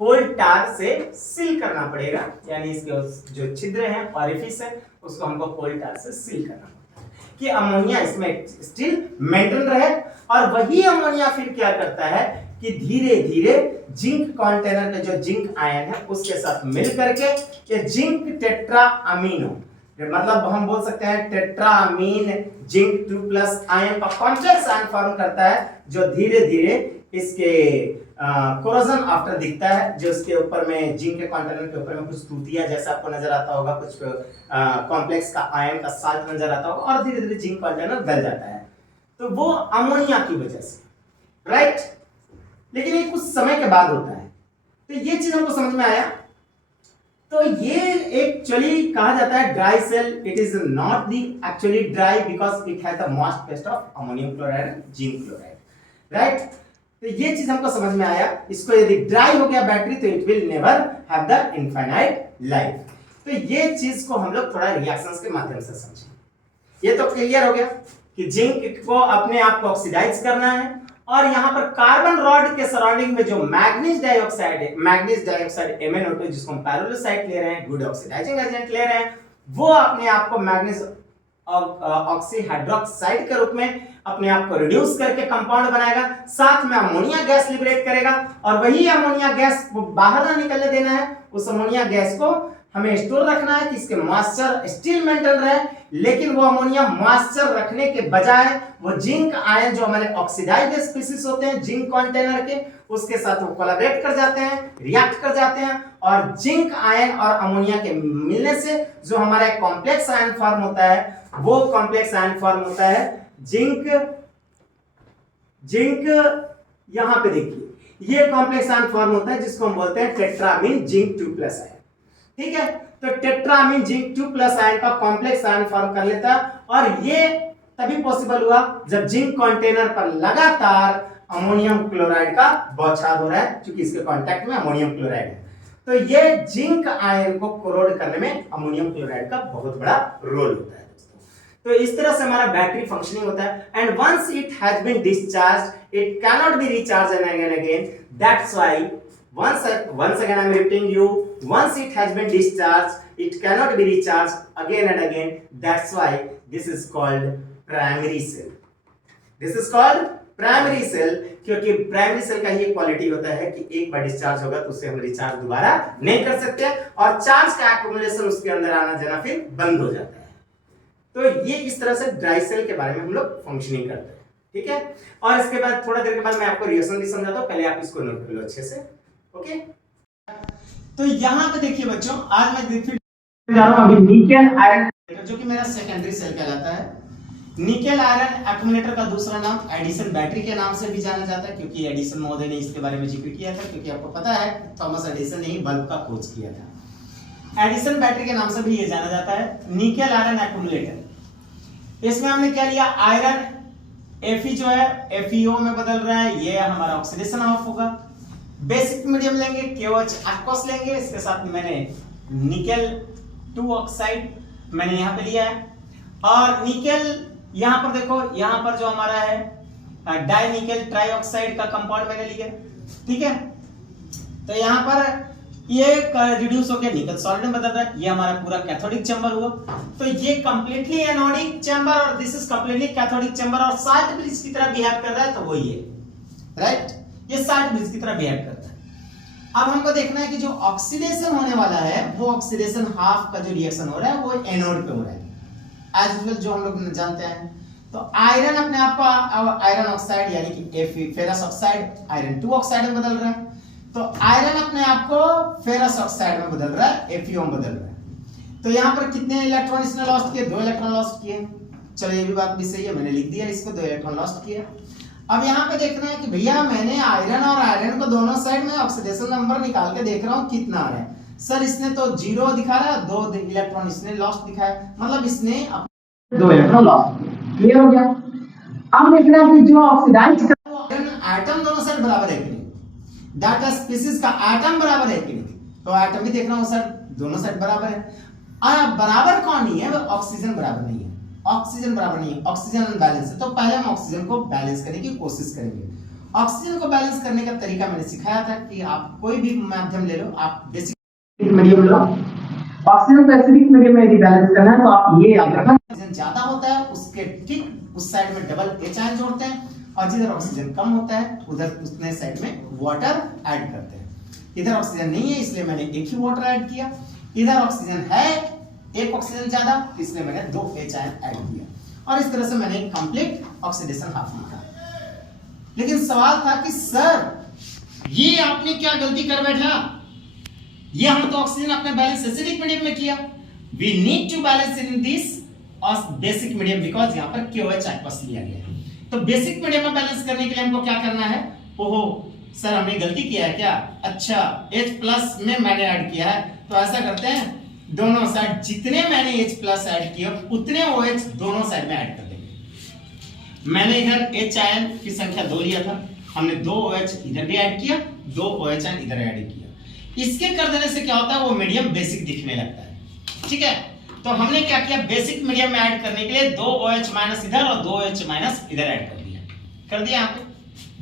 कोल्ड टार से सील करना पड़ेगा, यानी इसके जो छिद्र हैं, ऑरिफिस है, उसको हमको कोल्ड टार से सील करना पड़ेगा कि अमोनिया इसमें स्टिल मेंटेन रहे। और वही अमोनिया फिर क्या करता है कि धीरे धीरे जिंक कंटेनर के जो जिंक आयन है उसके साथ मिल करके ये जिंक टेट्रा अमीनो, मतलब हम बोल सकते हैं टेट्रामीन जिंक 2+ आयन का कॉम्प्लेक्स आयन फॉर्म करता है, जो धीरे धीरे इसके कोरोजन आफ्टर दिखता है, जो इसके ऊपर में जिंक के कंटेनर के ऊपर में कुछ तूतिया जैसा आपको नजर आता होगा, कुछ कॉम्प्लेक्स का आयन का साल्ट नजर आता होगा, और धीरे धीरे जिंक कंटेनर गल जाता है। तो वो अमोनिया की वजह से, राइट। लेकिन ये कुछ समय के बाद होता है। तो ये चीज हमको समझ में आया। तो ये एक्चुअली कहा जाता है dry cell. It is not the actually dry because it has the moist paste of ammonium chloride and zinc chloride, right. तो ये चीज हमको समझ में आया। इसको यदि ड्राई हो गया बैटरी तो it will never have the infinite life. तो ये चीज को हम लोग थोड़ा रिएक्शंस के माध्यम से समझें। ये तो क्लियर हो गया कि जिंक को अपने आप को ऑक्सीडाइज करना है, और यहां पर कार्बन रॉड के सराउंडिंग में जो मैग्नीज डाइऑक्साइड है, मैग्नीज डाइऑक्साइड MnO2 जिसको हम पैरोलोसाइट ले रहे हैं, गुड ऑक्सीडाइजिंग एजेंट ले रहे हैं, वो अपने आप को मैग्नीज ऑक्सीहाइड्रोक्साइड के रूप में अपने आप को रिड्यूस करके कंपाउंड बनाएगा, साथ में अमोनिया गैस लिबरेट करेगा, और वही अमोनिया गैस को बाहर ना निकलने देना है। उस अमोनिया गैस को हमें स्टोर रखना है कि इसके मॉइस्चर स्टिल मेंटेन रहे, लेकिन वो अमोनिया मॉइस्चर रखने के बजाय वो जिंक आयन जो हमारे ऑक्सीडाइज्ड स्पीशीज होते हैं जिंक कंटेनर के, उसके साथ वो कोलैबोरेट कर जाते हैं, रिएक्ट कर जाते हैं, और जिंक आयन और अमोनिया के मिलने से जो हमारा एक कॉम्प्लेक्स आयन फॉर्म होता है, वो कॉम्प्लेक्स आयन फॉर्म होता है जिंक यहां पे देखिए, ये कॉम्प्लेक्स आयन फॉर्म होता है जिसको हम बोलते हैं टेट्रामीन जिंक 2+ आयन, ठीक है। तो टेट्रामीन जिंक 2+ आयन का कॉम्प्लेक्स आयन फॉर्म कर लेता है, और ये तभी पॉसिबल हुआ जब जिंक कंटेनर पर लगातार अमोनियम क्लोराइड का बौछार हो रहा है, क्योंकि इसके कांटेक्ट में अमोनियम क्लोराइड है। तो ये जिंक आयन को कोरोड करने में अमोनियम क्लोराइड का बहुत बड़ा रोल होता है दोस्तों। तो इस तरह से हमारा बैटरी फंक्शनिंग होता है। And once it has been discharged it cannot be recharge and again. That's why once again I am repeating you, once it has been discharged it cannot be recharged again and again. That's why this is called primary cell. This is called primary cell, क्योंकि primary cell का ये quality होता है कि एक बार discharge होगा तो उसे हम रिचार्ज दोबारा नहीं कर सकते और चार्ज का एक्युमुलेशन उसके अंदर आना जाना फिर बंद हो जाता है। तो ये इस तरह से ड्राई सेल के बारे में हम लोग फंक्शनिंग करते हैं, ठीक है। और इसके बाद थोड़ा देर के बाद मैं आपको रिएक्शन भी समझाता हूं, पहले आप इसको नोट कर लो अच्छे से, ओके। तो यहां पे देखिए बच्चों, आज मैं फिर जा रहा हूं अभी निकेल आयरन, जो कि मेरा सेकेंडरी सेल कहलाता है। निकेल आयरन एक्यूमुलेटर का दूसरा नाम एडिसन बैटरी के नाम से भी जाना जाता है, क्योंकि एडिसन महोदय ने इसके बारे में जिक्र किया था, क्योंकि आपको पता है थॉमस एडिसन ने ही बल्ब का खोज किया था। एडिसन बैटरी के नाम से भी ये जाना जाता है निकेल आयरन एक्यूमुलेटर। इसमें हमने क्या लिया, आयरन Fe जो है FeO में बदल रहा है, ये हमारा ऑक्सीडेशन ऑफ होगा। बेसिक मीडियम लेंगे KOH एक्वस लेंगे, इसके साथ मैंने निकेल 2 ऑक्साइड मैंने यहाँ पे लिया है। और निकेल यहाँ पर देखो, यहाँ पर जो हमारा है डाई निकेल ट्राइऑक्साइड का कंपाउंड मैंने लिया, ठीक है। तो यहाँ पर ये रिड्यूस हो गया, निकल सॉलिड में बदल रहा है, ये हमारा पूरा कैथोडिक चैम्बर हुआ। तो ये कंप्लीटली एनोडिक चैम्बर और this is completely cathodic chamber और साल्ट ब्रिज की तरह बिहेव कर रहा है, तो वो ये राइट, ये साल्ट ब्रिज की तरह बिहेव करता है। अब हमको देखना है कि जो ऑक्सीडेशन होने वाला है वो ऑक्सीडेशन हाफ का जो रिएक्शन हो रहा है वो एनोड पे हो रहा है, एज यूजुअल जो हम लोग जानते हैं। तो आयरन अपने आप को आयरन ऑक्साइड यानी कि फेरस ऑक्साइड आयरन 2 ऑक्साइड में बदल रहा है। तो आयरन अपने आप को फेरस ऑक्साइड में बदल रहा है, FeO में बदल रहा है। तो यहाँ पर कितने इलेक्ट्रॉन इसने लॉस्ट किए, 2 इलेक्ट्रॉन लॉस्ट किए। चलो ये भी बात भी सही है, मैंने लिख दिया इसको, 2 इलेक्ट्रॉन लॉस्ट किए। अब यहाँ पे देखना है कि भैया मैंने आयरन और आयरन को दोनों साइड में ऑक्सीडेशन नंबर निकाल के देख रहा हूँ कितना आ रहा है। सर इसने तो 0 दिखा रहा है, 2 इलेक्ट्रॉन इसने लॉस्ट दिखाया, मतलब इसने 2 इलेक्ट्रॉन लॉस्ट। क्लियर हो गया। अब देखना है कि जो ऑक्सीडाइज एटम दोनों साइड बराबर है कि नहीं, डाटा स्पीशीज का एटम बराबर है कि नहीं। तो एटम भी देख रहा हूं सर दोनों साइड बराबर है। बराबर कौन नहीं है, ऑक्सीजन बराबर नहीं है, ऑक्सीजन बराबर नहीं है, ऑक्सीजन अनबैलेंस है। तो पहले हम ऑक्सीजन को बैलेंस करने की कोशिश करेंगे। ऑक्सीजन को बैलेंस करने का तरीका मैंने सिखाया था कि आप कोई भी माध्यम ले लो, आप बेसिक मीडियम लो, ऑक्सीजन को एसिडिक मीडियम में यदि बैलेंस करना है तो आप ये याद रखना, ऑक्सीजन ज्यादा होता है उसके ठीक उस साइड में डबल H आयन जोड़ते हैं, और जिधर ऑक्सीजन कम होता है उधर उसने साइड में वाटर ऐड करते हैं। इधर ऑक्सीजन नहीं है इसलिए मैंने एक ही वाटर ऐड किया, इधर ऑक्सीजन है एक ऑक्सीजन ज्यादा इसलिए मैंने 2 H आयन ऐड किया, और इस तरह से मैंने कंप्लीट ऑक्सीडेशन हाफ लिखा। लेकिन सवाल था कि सर ये आपने क्या गलती कर बैठा, ये हम तो ऑक्सीजन अपने बैलेंस एसिडिक मीडियम में किया, we need to balance in this basic medium because यहाँ पर KOH एक्वस लिया गया है। तो बेसिक मीडियम में बैलेंस करने के लिए हमको क्या करना है, ओहो सर हमने गलती किया है क्या, अच्छा H+ में मैंने ऐड किया है, तो ऐसा करते हैं दोनों साइड जितने मैंने H+ ऐड किया उतने OH दोनों साइड में ऐड कर देंगे। मैंने इधर H आयन की संख्या 2 लिया था, हमने 2 OH इधर भी ऐड किया, 2 OH आयन इधर ऐड किया। इसके कर देने से क्या होता है वो मीडियम बेसिक दिखने लगता है, ठीक है। तो हमने क्या किया, बेसिक मीडियम में ऐड करने के लिए 2 OH- इधर और 2 OH- इधर ऐड कर दिया यहाँ पे।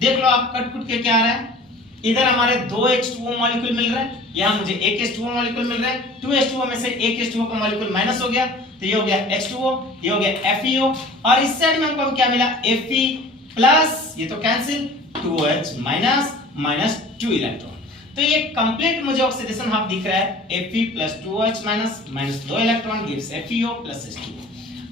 देख लो आप कट कुट के क्या आ रहा है, इधर हमारे 2 H2O मॉलिक्यूल मिल रहा है, यहाँ मुझे 1 H2O मॉलिक्यूल मिल रहा है, 2 H2O में से 1 H2O का मॉलिक्यूल माइनस हो गया, तो ये हो गया H2O, ये हो गया FeO, और इस साइड में हमको क्या मिला Fe+, ये तो कैंसिल, 2OH- 2 इलेक्ट्रॉन। तो ये कंप्लीट मुझे ऑक्सीडेशन हाफ दिख रहा है, Fe + 2OH- 2 electron gives FeO + H2O।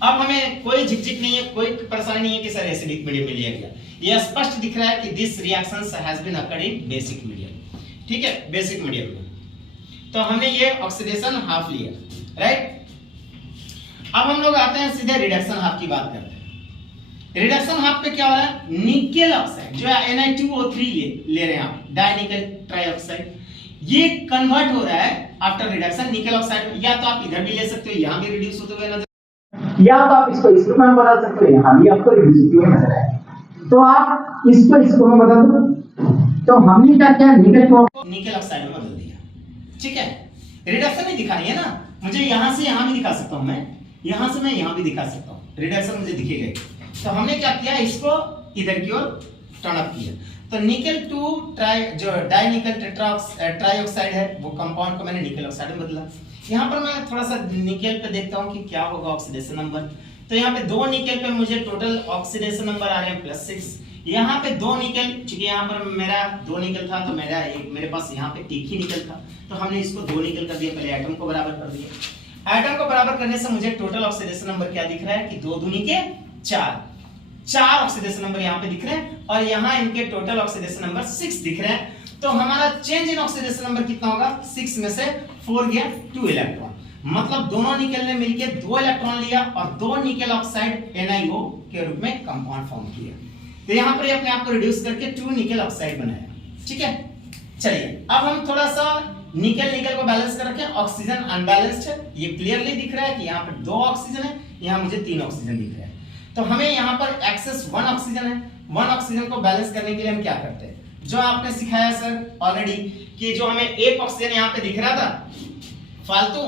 अब हमें कोई झिकझिक नहीं है, कोई परेशानी नहीं है कि सर एसिडिक मीडियम में लिया गया, ये स्पष्ट दिख रहा है कि this reactions has been occurred in basic medium, ठीक है, बेसिक मीडियम में। तो हमने ये ऑक्सीडेशन हाफ लिया, राइट। अब हम लोग आते हैं सीधे रिडक्शन हाफ की बात करते हैं। रिडक्शन हाफ पे क्या हो रहा है, निकेल ऑक्साइड जो Na2O3 ले रहे हैं आप, डाइनिकल ट्राइऑक्साइड, ये कन्वर्ट हो रहा है आफ्टर रिडक्शन निकेल ऑक्साइड। या तो आप इधर भी ले सकते हो, यहां भी रिड्यूस होते हुए नजर, या तो आप इसको इस रूप में बदल सकते हो, यहां भी आपको रिड्यूस होते हुए नजर आएगा। तो आप इसको मैं बता दूं, तो हमने क्या किया, निकल ऑक्साइड में बदल दिया। ठीक है, रिडक्शन नहीं दिखानी है ना, मुझे यहां से यहां भी दिखा सकता हूं, मैं यहां से मैं यहां भी दिखा सकता हूं, रिडक्शन मुझे दिखेगा। तो हमने क्या किया, इसको इधर की ओर टर्न अप किया। तो निकल टू ट्राई जो डाई निकल ट्राइऑक्साइड है वो कंपाउंड को मैंने निकल ऑक्साइड में बदला। यहाँ पर मैं थोड़ा सा निकल पे देखता हूँ कि क्या होगा ऑक्सीडेशन नंबर। तो यहाँ पे 2 निकल पे मुझे टोटल ऑक्सीडेशन नंबर आ रहे हैं +6। यहाँ पे 2 निकल, क्योंकि यहाँ पर मेरा 2 निकल था तो मेरे पास यहाँ पे एक ही निकल था, तो हमने इसको 2 निकल कर दिया, पहले एटम को बराबर कर दिया। एटम को बराबर करने से मुझे टोटल ऑक्सीडेशन नंबर क्या दिख रहा है कि 2 दूनी के 4 ऑक्सीडेशन नंबर यहाँ पे दिख रहे हैं, और यहाँ इनके टोटल ऑक्सीडेशन नंबर 6 दिख रहे हैं। तो हमारा चेंज इन ऑक्सीडेशन नंबर कितना होगा, 6 में से 4 गया 2 इलेक्ट्रॉन, मतलब दोनों निकल ने मिलकर 2 इलेक्ट्रॉन लिया और 2 निकल ऑक्साइड NiO के रूप में कंपाउंड फॉर्म किया। तो यहाँ पर अपने आप को रिड्यूस करके 2 निकल ऑक्साइड बनाया। ठीक है, चलिए अब हम थोड़ा सा निकल को बैलेंस कर रखें। ऑक्सीजन अनबैलेंस्ड है, ये क्लियरली दिख रहा है कि यहाँ पर 2 ऑक्सीजन है, यहाँ मुझे 3 ऑक्सीजन दिख रहा है। तो हमें यहाँ पर एक्सेस 1 ऑक्सीजन है। 1 ऑक्सीजन को बैलेंस करने के लिए हम क्या करते हैं, जो आपने सिखाया सर ऑलरेडी, कि जो हमें 1 ऑक्सीजन यहाँ पे दिख रहा था फालतू,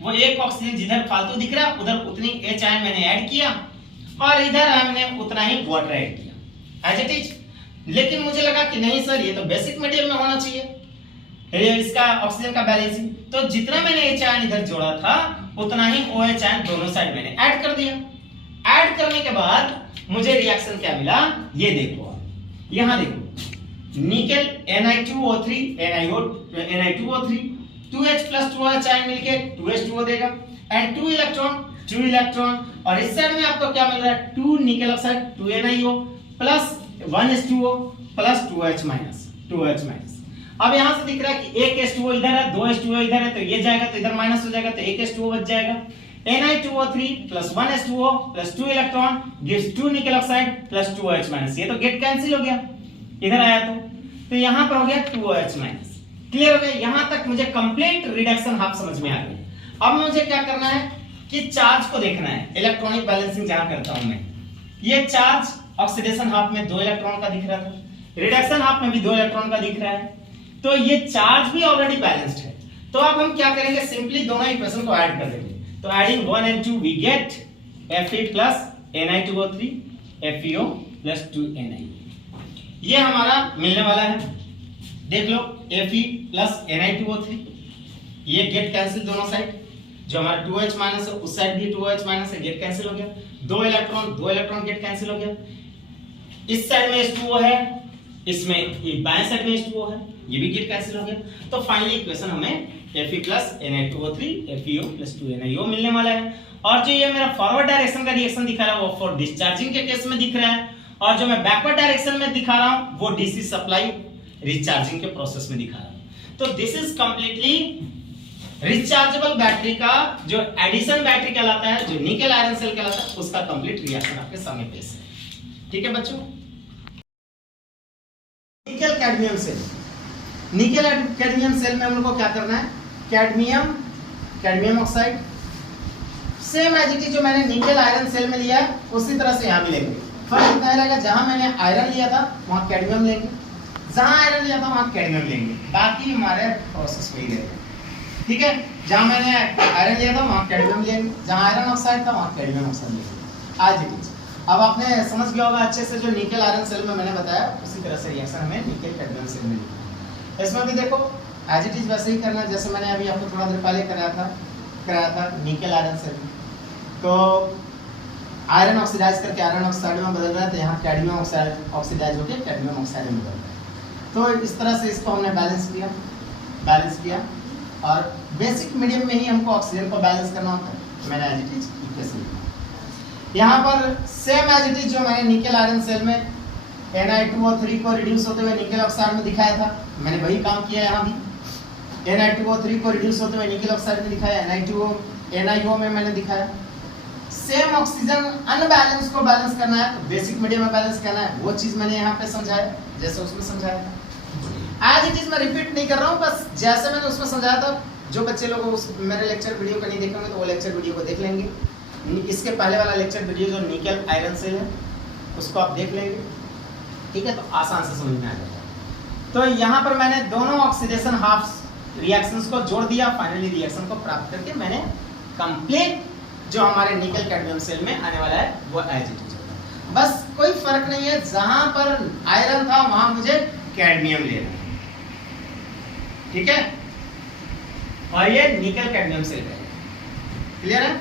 वो 1 ऑक्सीजन जिधर फालतू दिख रहा उधर उतनी H आयन मैंने ऐड किया, और इधर हमने उतना ही वाटर ऐड किया एज इट इज। लेकिन मुझे लगा कि नहीं सर, ये तो बेसिक मीडियम में होना चाहिए इसका ऑक्सीजन का बैलेंसिंग, तो जितना मैंने H आयन इधर जोड़ा था उतना ही OH आयन दोनों साइड मैंने ऐड कर दिया। ऐड करने के बाद मुझे रिएक्शन क्या मिला, ये देखो आप, यहां देखो, निकल Ni2O3 Ni2O3 2H + 2OH ion मिलके 2H2O देगा, एंड 2 इलेक्ट्रॉन, और इस साइड में आपको क्या मिल रहा है, 2 निकल oxide 2 NiO plus 1H2O plus 2H minus. अब यहां से दिख रहा है कि 1 H2O इधर है, 2 H2O इधर है, तो ये जाएगा तो इधर माइनस हो जाएगा, तो 1 H2O बच जाएगा। Ni2O3 + 1H2O + 2 इलेक्ट्रॉन gives 2 निकल ऑक्साइड + 2OH माइनस। ये तो गेट कैंसिल हो गया, इधर आया तो यहां पर हो गया 2OH माइनस। क्लियर हो गया, यहां तक मुझे कंप्लीट रिडक्शन हाफ समझ में आ गई। अब मुझे क्या करना है कि चार्ज को देखना है, इलेक्ट्रॉनिक बैलेंसिंग जहां करता हूं मैं। ये चार्ज ऑक्सीडेशन हाफ में 2 इलेक्ट्रॉन का दिख रहा था, रिडक्शन हाफ में भी 2 इलेक्ट्रॉन का दिख रहा है, तो ये चार्ज भी ऑलरेडी बैलेंस्ड है। तो अब हम क्या करेंगे, सिंपली दोनों इक्वेशन को ऐड कर देंगे। तो adding 1 and 2 we get Fe plus Ni2O3 FeO plus 2 NiO, ये हमारा मिलने वाला है। देख लो Fe plus Ni2O3, ये गेट कैंसिल दोनों साइड, जो हमारा 2H माइनस है उस साइड भी 2H माइनस है, गेट कैंसिल हो गया। 2 इलेक्ट्रॉन गेट कैंसिल हो गया। इस साइड में H2O है, इसमें ये बाएं साइड में H2O है, ये भी गेट कैंसिल हो गया। तो फाइनली इक्वेशन हमें Fe plus Ni2O3 FeO plus 2 NiO मिलने वाला है। और जो ये मेरा फॉरवर्ड डायरेक्शन का रिएक्शन दिखा रहा है वो फॉर डिस्चार्जिंग के केस में दिख रहा है, और जो मैं बैकवर्ड डायरेक्शन में दिखा रहा हूं वो डीसी सप्लाई रिचार्जिंग के प्रोसेस में दिखा रहा हूं। तो this is completely rechargeable battery का जो एडिशन बैटरी कहलाता है, जो निकल आयरन सेल कहलाता है, उसका कंप्लीट रिएक्शन आपके सामने पेश है। ठीक है बच्चों, nickel cadmium cell, nickel cadmium cell में हम लोग को क्या करना है, cadmium oxide same as it is जो मैंने निकल आयरन सेल में लिया है उसी तरह से यहाँ भी लेंगे। फर्क इतना रहेगा, जहां मैंने आयरन लिया था वहां कैडमियम लेंगे, जहां आयरन लिया था वहां कैडमियम लेंगे, बाकी हमारे प्रोसेस वही रहेगा। ठीक है, जहां मैंने आयरन लिया था वहां कैडमियम लेंगे, जहां आयरन ऑक्साइड था वहां कैडमियम ऑक्साइड लेंगे आज इट इज। अब आपने समझ गया होगा अच्छे से, जो निकल आयरन सेल में मैंने बताया उसी तरह से रिएक्शन हमें निकल कैडमियम सेल में लिखना है। इसमें भी देखो एज इट इज वैसे ही करना जैसे मैंने अभी आपको थोड़ा देर पहले कराया था निकल आयरन सेल में। तो आयरन ऑक्सीडाइज करके आयरन ऑक्साइड में बदल रहा है, तो यहाँ कैडमियम ऑक्साइड ऑक्सीडाइज होकर कैडमियम ऑक्साइड में बदल रहा है। तो इस तरह से इसको हमने बैलेंस किया और बेसिक मीडियम में ही हमको ऑक्सीजन को बैलेंस करना होता है। मैंने एज इट इज इक्वेशन लिखा। यहाँ पर सेम एज इट इज जो मैंने निकल आयरन सेल में Ni2O3 को रिड्यूस होते हुए निकल ऑक्साइड में दिखाया था, मैंने वही काम किया यहाँ भी। Na2O3 को रिड्यूस होते हुए निकल ऑक्साइड में दिखाया, NiO में मैंने दिखाया। सेम ऑक्सीजन अनबैलेंस को बैलेंस करना है तो बेसिक मीडियम में बैलेंस करना है, वो चीज मैंने यहाँ पे समझाया जैसे उसमें समझाया था। आज इट इज मैं रिपीट नहीं कर रहा हूँ, बस जैसे मैंने उसमें समझाया था। जो बच्चे लोग उस मेरे लेक्चर वीडियो को नहीं देखेंगे तो वो लेक्चर वीडियो को देख लेंगे। इसके पहले वाला लेक्चर वीडियो जो निकल आयरन सेल है उसको आप देख लेंगे। ठीक है, तो आसान से समझ में आ जाएगा। तो यहाँ पर मैंने दोनों ऑक्सीडेशन हाफ रिएक्शंस को जोड़ दिया, फाइनली रिएक्शन को प्राप्त करके मैंने कंप्लीट जो हमारे निकल कैडमियम सेल में आने वाला है वो एज इट इज होगा। बस कोई फर्क नहीं है, जहां पर आयरन था वहां मुझे कैडमियम लेना है, ठीक है। और ये निकल कैडमियम सेल है, क्लियर है।